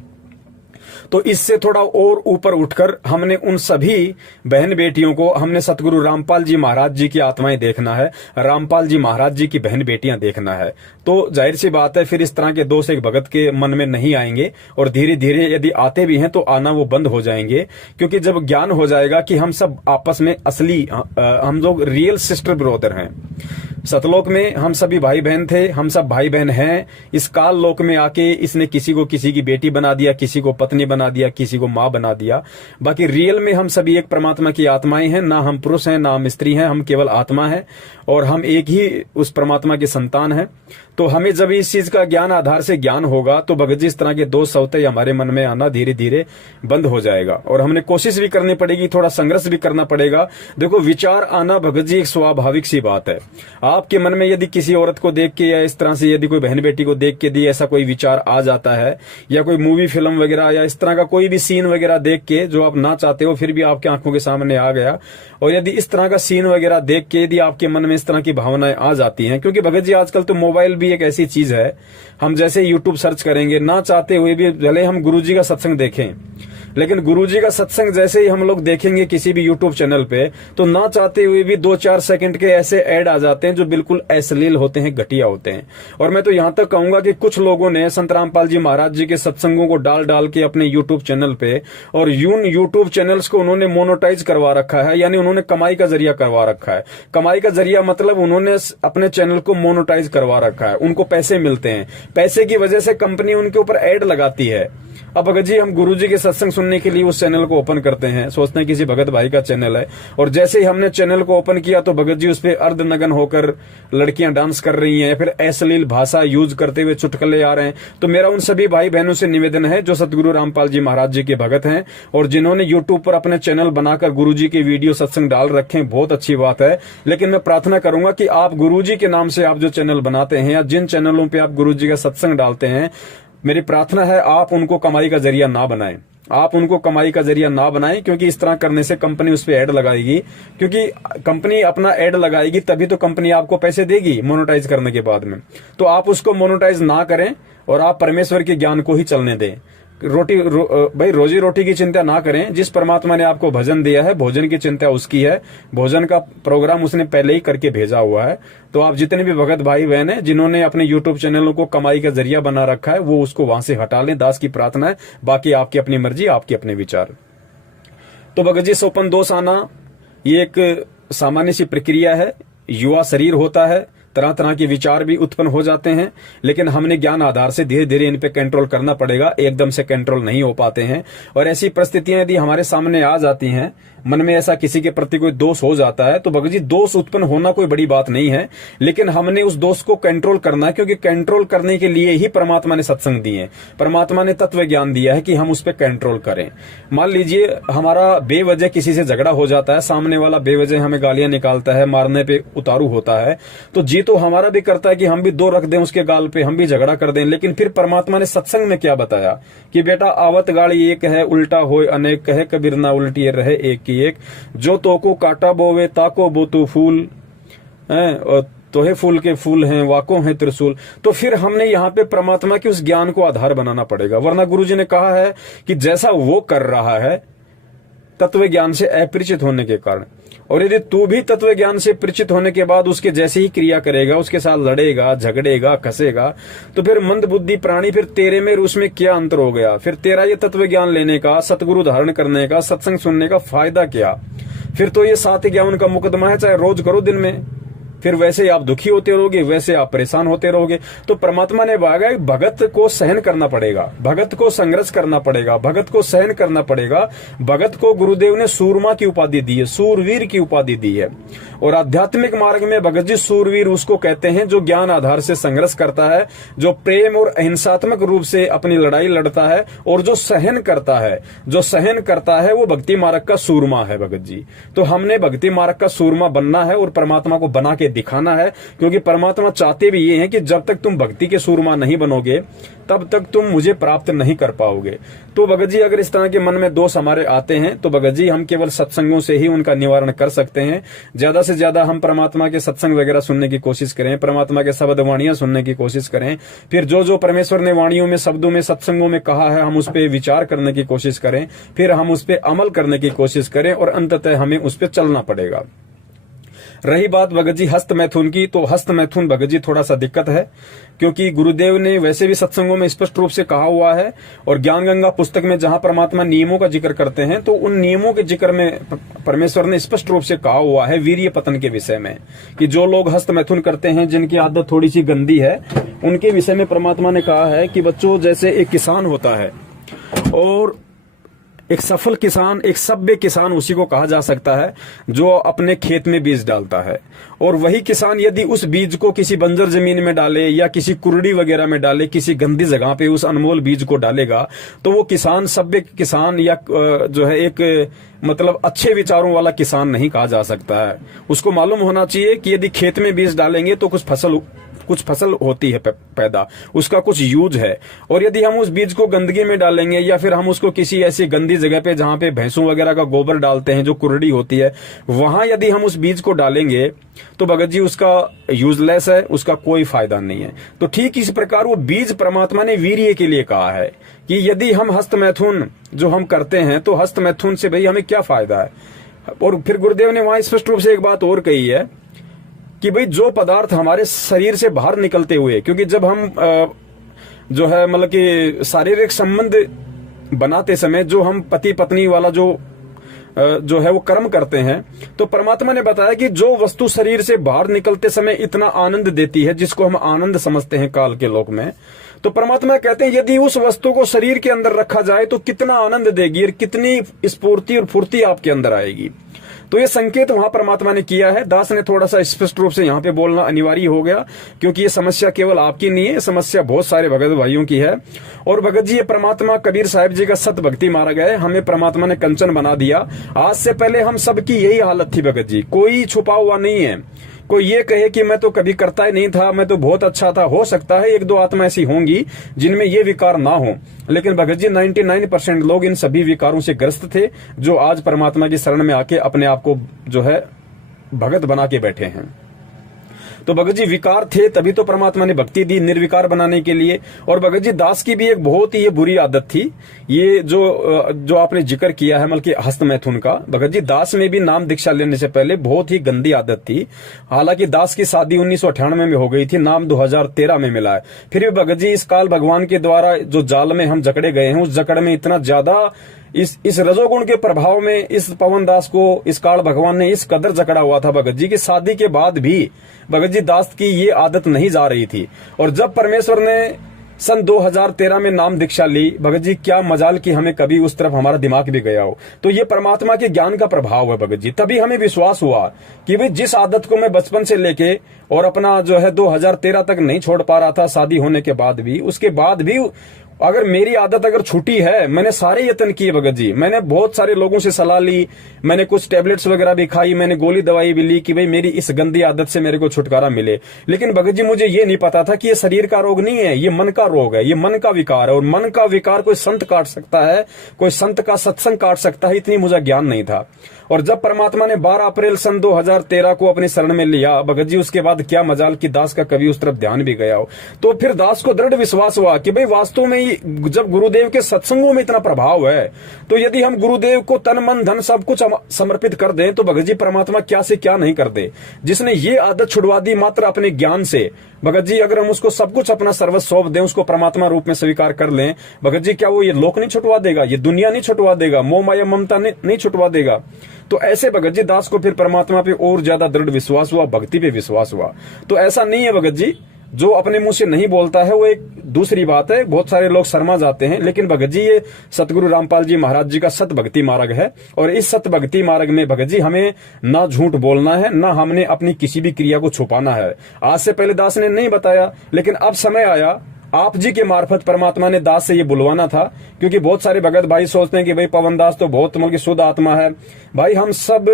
तो इससे थोड़ा और ऊपर उठकर हमने उन सभी बहन बेटियों को, हमने सतगुरु रामपाल जी महाराज जी की आत्माएं देखना है, रामपाल जी महाराज जी की बहन बेटियां देखना है। तो जाहिर सी बात है फिर इस तरह के दोष एक भगत के मन में नहीं आएंगे, और धीरे धीरे यदि आते भी हैं तो आना वो बंद हो जाएंगे, क्योंकि जब ज्ञान हो जाएगा कि हम सब आपस में असली हम लोग रियल सिस्टर ब्रदर हैं। सतलोक में हम सभी भाई बहन थे, हम सब भाई बहन हैं। इस काल लोक में आके इसने किसी को किसी की बेटी बना दिया, किसी को पत्नी बना दिया, किसी को माँ बना दिया। बाकी रियल में हम सभी एक परमात्मा की आत्माएं हैं, ना हम पुरुष हैं ना हम स्त्री हैं, हम केवल आत्मा है और हम एक ही उस परमात्मा के संतान हैं। तो हमें जब इस चीज का ज्ञान आधार से ज्ञान होगा तो भगत जी इस तरह के दोष सौते हमारे मन में आना धीरे धीरे बंद हो जाएगा। और हमने कोशिश भी करनी पड़ेगी, थोड़ा संघर्ष भी करना पड़ेगा। देखो विचार आना भगत जी एक स्वाभाविक सी बात है। आपके मन में यदि किसी औरत को देख के या इस तरह से यदि कोई बहन बेटी को देख के यदि ऐसा कोई विचार आ जाता है, या कोई मूवी फिल्म वगैरह या इस तरह का कोई भी सीन वगैरह देख के जो आप ना चाहते हो फिर भी आपके आंखों के सामने आ गया, और यदि इस तरह का सीन वगैरह देख के यदि आपके मन में इस तरह की भावनाएं आ जाती हैं, क्योंकि भगत जी आजकल तो मोबाइल भी एक ऐसी चीज है, हम जैसे यूट्यूब सर्च करेंगे ना चाहते हुए भी, भले हम गुरुजी का सत्संग देखें, लेकिन गुरुजी का सत्संग जैसे ही हम लोग देखेंगे किसी भी यूट्यूब चैनल पे, तो ना चाहते हुए भी 2-4 सेकंड के ऐसे ऐड आ जाते हैं जो बिल्कुल अश्लील होते हैं, घटिया होते हैं। और मैं तो यहां तक कहूंगा कि कुछ लोगों ने संत रामपाल जी महाराज जी के सत्संगों को डाल डाल के अपने यूट्यूब चैनल पे, और यूट्यूब चैनल्स को उन्होंने मोनोटाइज करवा रखा है, यानी उन्होंने कमाई का जरिया करवा रखा है। कमाई का जरिया मतलब उन्होंने अपने चैनल को मोनोटाइज करवा रखा है, उनको पैसे मिलते हैं, पैसे की वजह से कंपनी उनके ऊपर ऐड लगाती है। अब भगत जी हम गुरुजी के सत्संग सुनने के लिए उस चैनल को ओपन करते हैं, सोचते हैं किसी भगत भाई का चैनल है, और जैसे ही हमने चैनल को ओपन किया तो भगत जी उस पर अर्धनग्न होकर लड़कियां डांस कर रही हैं, फिर अश्लील भाषा यूज करते हुए चुटकुले आ रहे हैं। तो मेरा उन सभी भाई बहनों से निवेदन है जो सतगुरु रामपाल जी महाराज जी के भगत हैं और जिन्होंने यूट्यूब पर अपने चैनल बनाकर गुरुजी के वीडियो सत्संग डाल रखे हैं, बहुत अच्छी बात है, लेकिन मैं प्रार्थना करूंगा कि आप गुरुजी के नाम से आप जो चैनल बनाते हैं या जिन चैनलों पे आप गुरुजी का सत्संग डालते हैं, मेरी प्रार्थना है आप उनको कमाई का जरिया ना बनाएं। आप उनको कमाई का जरिया ना बनाएं, क्योंकि इस तरह करने से कंपनी उस पर ऐड लगाएगी, क्योंकि कंपनी अपना ऐड लगाएगी तभी तो कंपनी आपको पैसे देगी मोनेटाइज करने के बाद में। तो आप उसको मोनेटाइज ना करें और आप परमेश्वर के ज्ञान को ही चलने दें। भाई रोजी रोटी की चिंता ना करें। जिस परमात्मा ने आपको भजन दिया है, भोजन की चिंता उसकी है, भोजन का प्रोग्राम उसने पहले ही करके भेजा हुआ है। तो आप जितने भी भगत भाई बहन हैं जिन्होंने अपने यूट्यूब चैनलों को कमाई का जरिया बना रखा है, वो उसको वहां से हटा लें। दास की प्रार्थना है, बाकी आपकी अपनी मर्जी, आपके अपने विचार। तो भगत जी, सोपन दोष आना ये एक सामान्य सी प्रक्रिया है। युवा शरीर होता है, तरह तरह के विचार भी उत्पन्न हो जाते हैं, लेकिन हमने ज्ञान आधार से धीरे धीरे इन पे कंट्रोल करना पड़ेगा। एकदम से कंट्रोल नहीं हो पाते हैं। और ऐसी परिस्थितियां यदि हमारे सामने आ जाती हैं, मन में ऐसा किसी के प्रति कोई दोष हो जाता है, तो भगत जी दोष उत्पन्न होना कोई बड़ी बात नहीं है, लेकिन हमने उस दोष को कंट्रोल करना है, क्योंकि कंट्रोल करने के लिए ही परमात्मा ने सत्संग दिए, परमात्मा ने तत्व ज्ञान दिया है कि हम उस पर कंट्रोल करें। मान लीजिए हमारा बेवजह किसी से झगड़ा हो जाता है, सामने वाला बेवजह हमें गालियां निकालता है, मारने पे उतारू होता है, तो जी तो हमारा भी करता है कि हम भी दो रख दें उसके गाल पे, हम भी झगड़ा कर दें। लेकिन फिर परमात्मा ने सत्संग में क्या बताया कि बेटा आवत गाड़ी एक है, उल्टा होए अनेक, कहे कबीर ना उल्टी रहे एक की एक, जो तो को काटा बोवे ताको बोतु फूल है, और तोहे फूल के फूल हैं, वाको हैं त्रिशूल। तो फिर हमने यहाँ पे परमात्मा के उस ज्ञान को आधार बनाना पड़ेगा, वरना गुरुजी ने कहा है कि जैसा वो कर रहा है तत्व ज्ञान से अपरिचित होने के कारण, और यदि तू भी तत्व ज्ञान से परिचित होने के बाद उसके जैसे ही क्रिया करेगा, उसके साथ लड़ेगा, झगड़ेगा, कसेगा, तो फिर मंद बुद्धि प्राणी, फिर तेरे में उसमें क्या अंतर हो गया? फिर तेरा ये तत्व ज्ञान लेने का, सतगुरु धारण करने का, सत्संग सुनने का फायदा क्या? फिर तो ये सात ज्ञान का मुकदमा है, चाहे रोज करो दिन में। फिर वैसे आप दुखी होते रहोगे, वैसे आप परेशान होते रहोगे। तो परमात्मा ने कहा भगत को सहन करना पड़ेगा, भगत को संघर्ष करना पड़ेगा, भगत को सहन करना पड़ेगा। भगत को गुरुदेव ने सूरमा की उपाधि दी है, सूरवीर की उपाधि दी है। और आध्यात्मिक मार्ग में भगत जी सूरवीर उसको कहते हैं जो ज्ञान आधार से संघर्ष करता है, जो प्रेम और अहिंसात्मक रूप से अपनी लड़ाई लड़ता है, और जो सहन करता है, जो सहन करता है वो भक्ति मार्ग का सूरमा है भगत जी। तो हमने भक्ति मार्ग का सूरमा बनना है और परमात्मा को बना के दिखाना है, क्योंकि परमात्मा चाहते भी ये हैं कि जब तक तुम भक्ति के सूरमा नहीं बनोगे तब तक तुम मुझे प्राप्त नहीं कर पाओगे। तो भगत जी अगर इस तरह के मन में दोष हमारे आते हैं तो भगत जी हम केवल सत्संगों से ही उनका निवारण कर सकते हैं। ज्यादा से ज्यादा हम परमात्मा के सत्संग वगैरह सुनने की कोशिश करें, परमात्मा के शब्द वाणियां सुनने की कोशिश करें, फिर जो जो परमेश्वर ने वाणियों में, शब्दों में, सत्संगों में कहा है हम उस पर विचार करने की कोशिश करें, फिर हम उस पर अमल करने की कोशिश करें, और अंततः हमें उस पर चलना पड़ेगा। रही बात भगत जी हस्त मैथुन की, तो हस्त मैथुन भगत जी थोड़ा सा दिक्कत है, क्योंकि गुरुदेव ने वैसे भी सत्संगों में स्पष्ट रूप से कहा हुआ है, और ज्ञान गंगा पुस्तक में जहां परमात्मा नियमों का जिक्र करते हैं तो उन नियमों के जिक्र में परमेश्वर ने स्पष्ट रूप से कहा हुआ है वीर्य पतन के विषय में, कि जो लोग हस्त मैथुन करते हैं, जिनकी आदत थोड़ी सी गंदी है, उनके विषय में परमात्मा ने कहा है कि बच्चों जैसे एक किसान होता है, और एक सफल किसान, एक सभ्य किसान उसी को कहा जा सकता है जो अपने खेत में बीज डालता है। और वही किसान यदि उस बीज को किसी बंजर जमीन में डाले या किसी कुरड़ी वगैरह में डाले, किसी गंदी जगह पे उस अनमोल बीज को डालेगा, तो वो किसान सभ्य किसान या जो है एक मतलब अच्छे विचारों वाला किसान नहीं कहा जा सकता है। उसको मालूम होना चाहिए कि यदि खेत में बीज डालेंगे तो कुछ फसल होती है पैदा, उसका कुछ यूज है, और यदि हम उस बीज को गंदगी में डालेंगे या फिर हम उसको किसी ऐसी गंदी जगह पे जहां पे भैंसों वगैरह का गोबर डालते हैं, जो कुरड़ी होती है, वहां यदि हम उस बीज को डालेंगे तो भगत जी उसका यूजलेस है, उसका कोई फायदा नहीं है। तो ठीक इस प्रकार वो बीज परमात्मा ने वीर्य के लिए कहा है कि यदि हम हस्त मैथुन जो हम करते हैं, तो हस्त मैथुन से भाई हमें क्या फायदा है। और फिर गुरुदेव ने वहां स्पष्ट रूप से एक बात और कही है कि भाई जो पदार्थ हमारे शरीर से बाहर निकलते हुए, क्योंकि जब हम जो है मतलब कि शारीरिक संबंध बनाते समय जो हम पति पत्नी वाला जो है वो कर्म करते हैं, तो परमात्मा ने बताया कि जो वस्तु शरीर से बाहर निकलते समय इतना आनंद देती है, जिसको हम आनंद समझते हैं काल के लोक में, तो परमात्मा कहते हैं यदि उस वस्तु को शरीर के अंदर रखा जाए तो कितना आनंद देगी और कितनी स्फूर्ति और फुर्ती आपके अंदर आएगी। तो ये संकेत वहां परमात्मा ने किया है। दास ने थोड़ा सा स्पष्ट रूप से यहाँ पे बोलना अनिवार्य हो गया, क्योंकि ये समस्या केवल आपकी नहीं है, ये समस्या बहुत सारे भगत भाइयों की है। और भगत जी ये परमात्मा कबीर साहिब जी का सत भक्ति मारा गया है, हमें परमात्मा ने कंचन बना दिया। आज से पहले हम सबकी यही हालत थी भगत जी, कोई छुपा हुआ नहीं है, कोई ये कहे कि मैं तो कभी करता ही नहीं था, मैं तो बहुत अच्छा था, हो सकता है एक दो आत्मा ऐसी होंगी जिनमें ये विकार ना हो, लेकिन भगत जी 99% लोग इन सभी विकारों से ग्रस्त थे, जो आज परमात्मा की शरण में आके अपने आप को जो है भगत बना के बैठे हैं। तो भगत जी विकार थे तभी तो परमात्मा ने भक्ति दी निर्विकार बनाने के लिए। और भगत जी दास की भी एक बहुत ही ये बुरी आदत थी, ये जो आपने जिक्र किया है मतलब कि हस्त मैथुन का। भगत जी दास में भी नाम दीक्षा लेने से पहले बहुत ही गंदी आदत थी। हालांकि दास की शादी 1998 में हो गई थी, नाम 2013 में मिला है। फिर भी भगत जी इस काल भगवान के द्वारा जो जाल में हम जकड़े गए हैं, उस जकड़ में इतना ज्यादा इस रजोगुण के प्रभाव में इस पवन दास को इस काल भगवान ने इस कदर जकड़ा हुआ था भगत जी की शादी के बाद भी भगत जी दास की ये आदत नहीं जा रही थी। और जब परमेश्वर ने सन 2013 में नाम दीक्षा ली, भगत जी क्या मजाल कि हमें कभी उस तरफ हमारा दिमाग भी गया हो। तो ये परमात्मा के ज्ञान का प्रभाव है भगत जी। तभी हमें विश्वास हुआ कि भाई जिस आदत को मैं बचपन से लेके और अपना जो है 2013 तक नहीं छोड़ पा रहा था, शादी होने के बाद भी, उसके बाद भी अगर मेरी आदत अगर छूटी है, मैंने सारे यत्न किए भगत जी, मैंने बहुत सारे लोगों से सलाह ली, मैंने कुछ टेबलेट्स वगैरह भी खाई, मैंने गोली दवाई भी ली कि भाई मेरी इस गंदी आदत से मेरे को छुटकारा मिले। लेकिन भगत जी मुझे ये नहीं पता था कि ये शरीर का रोग नहीं है, ये मन का रोग है, ये मन का विकार है। और मन का विकार कोई संत काट सकता है, कोई संत का सत्संग काट सकता है, इतनी मुझे ज्ञान नहीं था। और जब परमात्मा ने 12 अप्रैल सन 2013 को अपनी शरण में लिया भगत जी, उसके बाद क्या मजाल कि दास का कभी उस तरफ ध्यान भी गया हो। तो फिर दास को दृढ़ विश्वास हुआ कि भाई वास्तव में जब गुरुदेव के सत्संगों में इतना प्रभाव है, तो यदि हम गुरुदेव को तन मन धन सब कुछ समर्पित कर दें, तो भगत जी परमात्मा क्या से क्या नहीं कर दे। जिसने ये आदत छुड़वा दी मात्र अपने ज्ञान से, भगत जी अगर हम उसको सब कुछ अपना सर्वस्व सौंप दें, उसको परमात्मा रूप में स्वीकार कर लें, भगत जी क्या वो ये लोक नहीं छुटवा देगा, ये दुनिया नहीं छुटवा देगा, मोह माया ममता नहीं छुटवा देगा। तो ऐसे भगत जी दास को फिर परमात्मा पे और ज्यादा दृढ़ विश्वास हुआ, भक्ति पे विश्वास हुआ। तो ऐसा नहीं है भगत जी, जो अपने मुंह से नहीं बोलता है वो एक दूसरी बात है, बहुत सारे लोग शर्मा जाते हैं। लेकिन भगत जी ये सतगुरु रामपाल जी महाराज जी का सत भक्ति मार्ग है, और इस सत भक्ति मार्ग में भगत जी हमें ना झूठ बोलना है, ना हमने अपनी किसी भी क्रिया को छुपाना है। आज से पहले दास ने नहीं बताया, लेकिन अब समय आया, आप जी के मार्फत परमात्मा ने दास से ये बुलवाना था। क्योंकि बहुत सारे भगत भाई सोचते हैं कि भाई पवन दास तो बहुत मतलब की शुद्ध आत्मा है। भाई हम सब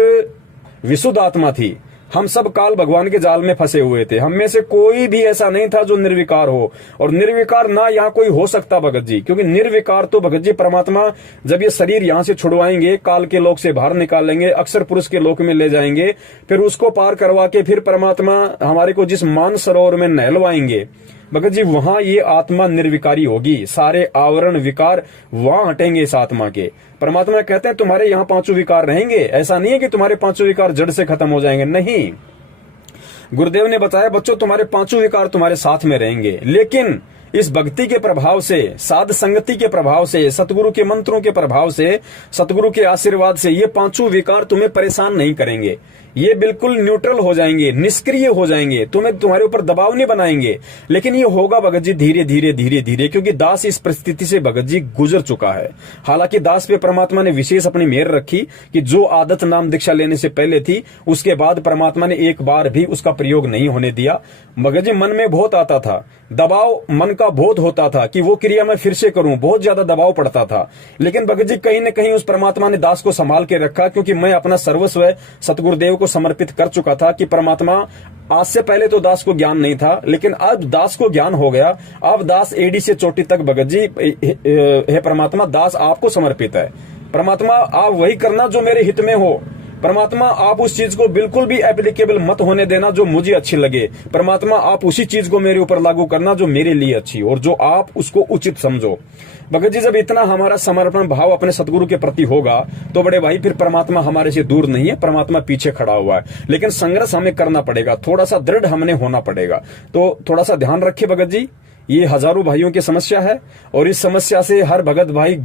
विशुद्ध आत्मा थी, हम सब काल भगवान के जाल में फंसे हुए थे। हम में से कोई भी ऐसा नहीं था जो निर्विकार हो, और निर्विकार ना यहाँ कोई हो सकता भगत जी। क्योंकि निर्विकार तो भगत जी परमात्मा जब ये शरीर यहाँ से छुड़वाएंगे, काल के लोक से बाहर निकालेंगे, अक्षर पुरुष के लोक में ले जाएंगे, फिर उसको पार करवा के फिर परमात्मा हमारे को जिस मान सरोवर में नहलवाएंगे भगत जी, वहां ये आत्मा निर्विकारी होगी। सारे आवरण विकार वहां हटेंगे इस आत्मा के। परमात्मा कहते हैं तुम्हारे यहाँ 5 विकार रहेंगे। ऐसा नहीं है कि तुम्हारे 5 विकार जड़ से खत्म हो जाएंगे, नहीं। गुरुदेव ने बताया बच्चों तुम्हारे 5 विकार तुम्हारे साथ में रहेंगे, लेकिन इस भक्ति के प्रभाव से, साध संगति के प्रभाव से, सतगुरु के मंत्रों के प्रभाव से, सतगुरु के आशीर्वाद से ये 5 विकार तुम्हें परेशान नहीं करेंगे। ये बिल्कुल न्यूट्रल हो जाएंगे, निष्क्रिय हो जाएंगे, तुम्हारे ऊपर दबाव नहीं बनाएंगे। लेकिन ये होगा भगत जी धीरे धीरे धीरे धीरे, क्योंकि दास इस परिस्थिति से भगत जी गुजर चुका है। हालांकि दास पे परमात्मा ने विशेष अपनी मेहर रखी कि जो आदत नाम दीक्षा लेने से पहले थी, उसके बाद परमात्मा ने एक बार भी उसका प्रयोग नहीं होने दिया। भगत जी मन में बहुत आता था, दबाव मन का बहुत होता था कि वो क्रिया मैं फिर से करूं, बहुत ज्यादा दबाव पड़ता था। लेकिन भगत जी कहीं न कहीं उस परमात्मा ने दास को संभाल के रखा, क्योंकि मैं अपना सर्वस्व सतगुरुदेव को समर्पित कर चुका था कि परमात्मा, आज से पहले तो दास को ज्ञान नहीं था, लेकिन अब दास को ज्ञान हो गया। अब दास एडी से चोटी तक भगत जी, हे परमात्मा दास आपको समर्पित है। परमात्मा आप वही करना जो मेरे हित में हो। परमात्मा आप उस चीज को बिल्कुल भी एप्लीकेबल मत होने देना जो मुझे अच्छी लगे। परमात्मा आप उसी चीज को मेरे ऊपर लागू करना जो मेरे लिए अच्छी और जो आप उसको उचित समझो। भगत जी जब इतना हमारा समर्पण भाव अपने सतगुरु के प्रति होगा, तो बड़े भाई फिर परमात्मा हमारे से दूर नहीं है, परमात्मा पीछे खड़ा हुआ है। लेकिन संघर्ष हमें करना पड़ेगा, थोड़ा सा दृढ़ हमने होना पड़ेगा। तो थोड़ा सा ध्यान रखिए भगत जी, ये हजारों भाइयों की समस्या है, और इस समस्या से हर भगत भाई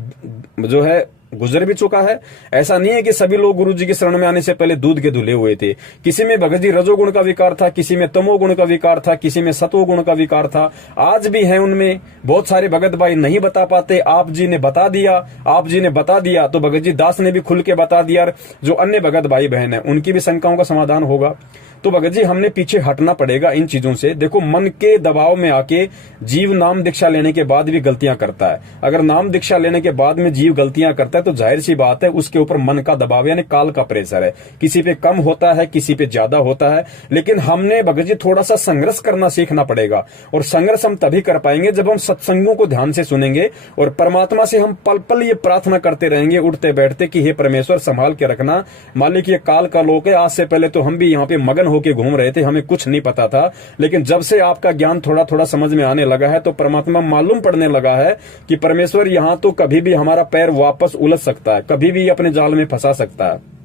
जो है गुजर भी चुका है। ऐसा नहीं है कि सभी लोग गुरु जी की शरण में आने से पहले दूध के धुले हुए थे। किसी में भगत जी रजोगुण का विकार था, किसी में तमोगुण का विकार था, किसी में सतोगुण का विकार था। आज भी है उनमें। बहुत सारे भगत भाई नहीं बता पाते, आप जी ने बता दिया, आप जी ने बता दिया तो भगत जी दास ने भी खुल के बता दिया। जो अन्य भगत भाई बहन है उनकी भी शंकाओं का समाधान होगा। तो भगत जी हमने पीछे हटना पड़ेगा इन चीजों से। देखो, मन के दबाव में आके जीव नाम दीक्षा लेने के बाद भी गलतियां करता है। अगर नाम दीक्षा लेने के बाद में जीव गलतियां करता है तो जाहिर सी बात है उसके ऊपर मन का दबाव यानी काल का प्रेशर है। किसी पे कम होता है, किसी पे ज्यादा होता है। लेकिन हमने भगत जी थोड़ा सा संघर्ष करना सीखना पड़ेगा, और संघर्ष हम तभी कर पाएंगे जब हम सत्संगों को ध्यान से सुनेंगे और परमात्मा से हम पल पल ये प्रार्थना करते रहेंगे उठते बैठते कि हे परमेश्वर संभाल के रखना, मालिक ये काल का लोक है। आज से पहले तो हम भी यहाँ पे मगन होके घूम रहे थे, हमें कुछ नहीं पता था, लेकिन जब से आपका ज्ञान थोड़ा थोड़ा समझ में आने लगा है तो परमात्मा मालूम पड़ने लगा है कि परमेश्वर यहाँ तो कभी भी हमारा पैर वापस उलझ सकता है, कभी भी अपने जाल में फंसा सकता है।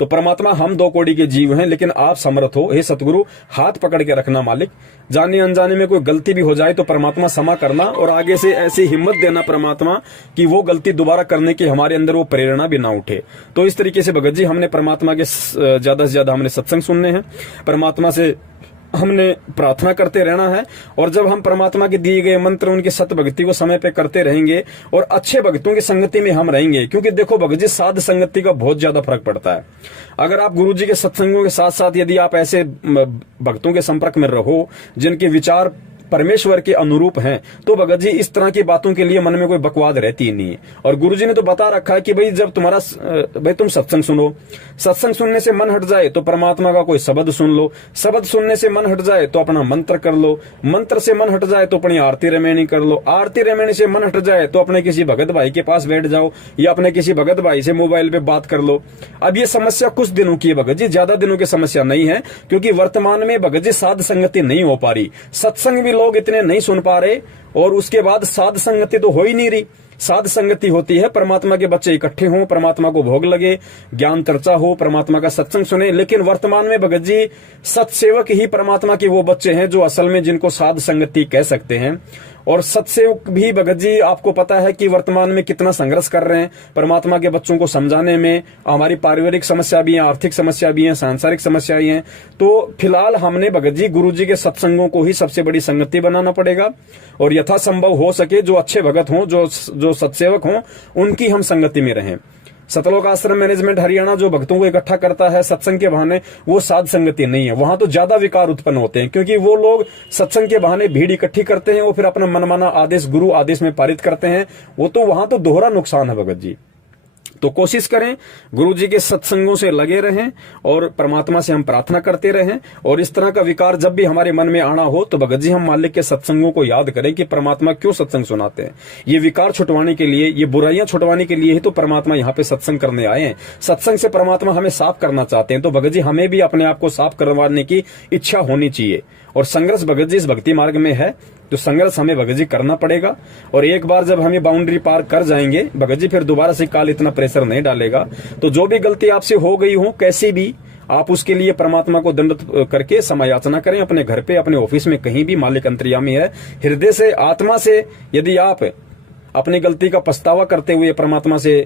तो परमात्मा हम दो कोड़ी के जीव हैं, लेकिन आप समर्थ हो। हे सतगुरु, हाथ पकड़ के रखना मालिक, जाने अनजाने में कोई गलती भी हो जाए तो परमात्मा क्षमा करना, और आगे से ऐसी हिम्मत देना परमात्मा कि वो गलती दोबारा करने की हमारे अंदर वो प्रेरणा भी ना उठे। तो इस तरीके से भगत जी हमने परमात्मा के ज्यादा से ज्यादा हमने सत्संग सुनने हैं, परमात्मा से हमने प्रार्थना करते रहना है, और जब हम परमात्मा के दिए गए मंत्र उनकी सत भक्ति को समय पे करते रहेंगे और अच्छे भक्तों की संगति में हम रहेंगे। क्योंकि देखो भगत जी, साध संगति का बहुत ज्यादा फर्क पड़ता है। अगर आप गुरु जी के सत्संगों के साथ साथ यदि आप ऐसे भक्तों के संपर्क में रहो जिनके विचार परमेश्वर के अनुरूप हैं, तो भगत जी इस तरह की बातों के लिए मन में कोई बकवाद रहती ही नहीं है। और गुरुजी ने तो बता रखा है कि भाई जब भाई तुम सत्संग सुनो, सत्संग सुनने से मन हट जाए तो परमात्मा का कोई शब्द सुन लो, शब्द सुनने से मन हट जाए तो अपना मंत्र कर लो, मंत्र से मन हट जाए तो अपनी आरती रमैनी कर लो, आरती रमैनी से मन हट जाए तो अपने किसी भगत भाई के पास बैठ जाओ या अपने किसी भगत भाई से मोबाइल पे बात कर लो। अब ये समस्या कुछ दिनों की है भगत जी, ज्यादा दिनों की समस्या नहीं है, क्योंकि वर्तमान में भगत जी साध संगति नहीं हो पा रही, सत्संग भी लोग इतने नहीं सुन पा रहे, और उसके बाद साध संगति तो हो ही नहीं रही। साध संगति होती है परमात्मा के बच्चे इकट्ठे हों, परमात्मा को भोग लगे, ज्ञान चर्चा हो, परमात्मा का सत्संग सुने। लेकिन वर्तमान में भगत जी सत्सेवक ही परमात्मा के वो बच्चे हैं जो असल में जिनको साध संगति कह सकते हैं। और सत्सेवक भी भगत जी आपको पता है कि वर्तमान में कितना संघर्ष कर रहे हैं परमात्मा के बच्चों को समझाने में। हमारी पारिवारिक समस्या भी है, आर्थिक समस्या भी है, सांसारिक समस्याएं हैं। तो फिलहाल हमने भगत जी गुरु जी के सत्संगों को ही सबसे बड़ी संगति बनाना पड़ेगा, और यथासंभव हो सके जो अच्छे भगत हों, जो सत्सेवक हों, उनकी हम संगति में रहें। सतलोक आश्रम मैनेजमेंट हरियाणा जो भक्तों को इकट्ठा करता है सत्संग के बहाने, वो साध संगति नहीं है। वहां तो ज्यादा विकार उत्पन्न होते हैं, क्योंकि वो लोग सत्संग के बहाने भीड़ इकट्ठी करते हैं, वो फिर अपना मनमाना आदेश गुरु आदेश में पारित करते हैं। वो तो वहां तो दोहरा नुकसान है भगत जी। तो कोशिश करें गुरु जी के सत्संगों से लगे रहें और परमात्मा से हम प्रार्थना करते रहें। और इस तरह का विकार जब भी हमारे मन में आना हो तो भगत जी हम मालिक के सत्संगों को याद करें कि परमात्मा क्यों सत्संग सुनाते हैं। ये विकार छुटवाने के लिए, ये बुराइयां छुटवाने के लिए ही तो परमात्मा यहाँ पे सत्संग करने आए हैं। सत्संग से परमात्मा हमें साफ करना चाहते हैं। तो भगत जी हमें भी अपने आप को साफ करवाने की इच्छा होनी चाहिए। और संघर्ष भगत जी इस भक्ति मार्ग में है, तो संघर्ष हमें भगत जी करना पड़ेगा। और एक बार जब हम ये बाउंड्री पार कर जाएंगे भगत जी, फिर दोबारा से काल इतना प्रेशर नहीं डालेगा। तो जो भी गलती आपसे हो गई हो, कैसी भी, आप उसके लिए परमात्मा को दंड करके समायाचना करें अपने घर पे, अपने ऑफिस में, कहीं भी। मालिक अंतर्यामी है। हृदय से, आत्मा से यदि आप अपनी गलती का पछतावा करते हुए परमात्मा से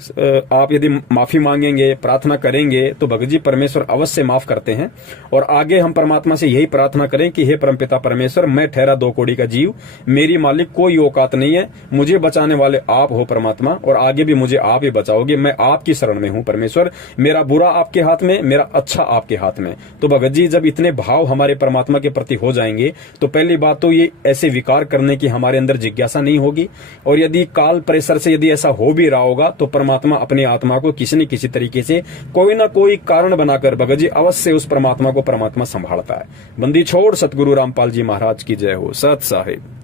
आप यदि माफी मांगेंगे, प्रार्थना करेंगे, तो भगत जी परमेश्वर अवश्य माफ करते हैं। और आगे हम परमात्मा से यही प्रार्थना करें कि हे परमपिता परमेश्वर, मैं ठहरा दो कोड़ी का जीव, मेरी मालिक कोई औकात नहीं है, मुझे बचाने वाले आप हो परमात्मा, और आगे भी मुझे आप ही बचाओगे। मैं आपकी शरण में हूं परमेश्वर, मेरा बुरा आपके हाथ में, मेरा अच्छा आपके हाथ में। तो भगत जी जब इतने भाव हमारे परमात्मा के प्रति हो जाएंगे तो पहली बात तो ये ऐसे विकार करने की हमारे अंदर जिज्ञासा नहीं होगी। और यदि काल प्रेशर से यदि ऐसा हो भी रहा होगा तो परमात्मा अपनी आत्मा को किसी न किसी तरीके से कोई ना कोई कारण बनाकर भगत जी अवश्य उस परमात्मा को परमात्मा संभालता है। बंदी छोड़ सतगुरु रामपाल जी महाराज की जय हो। सत साहिब।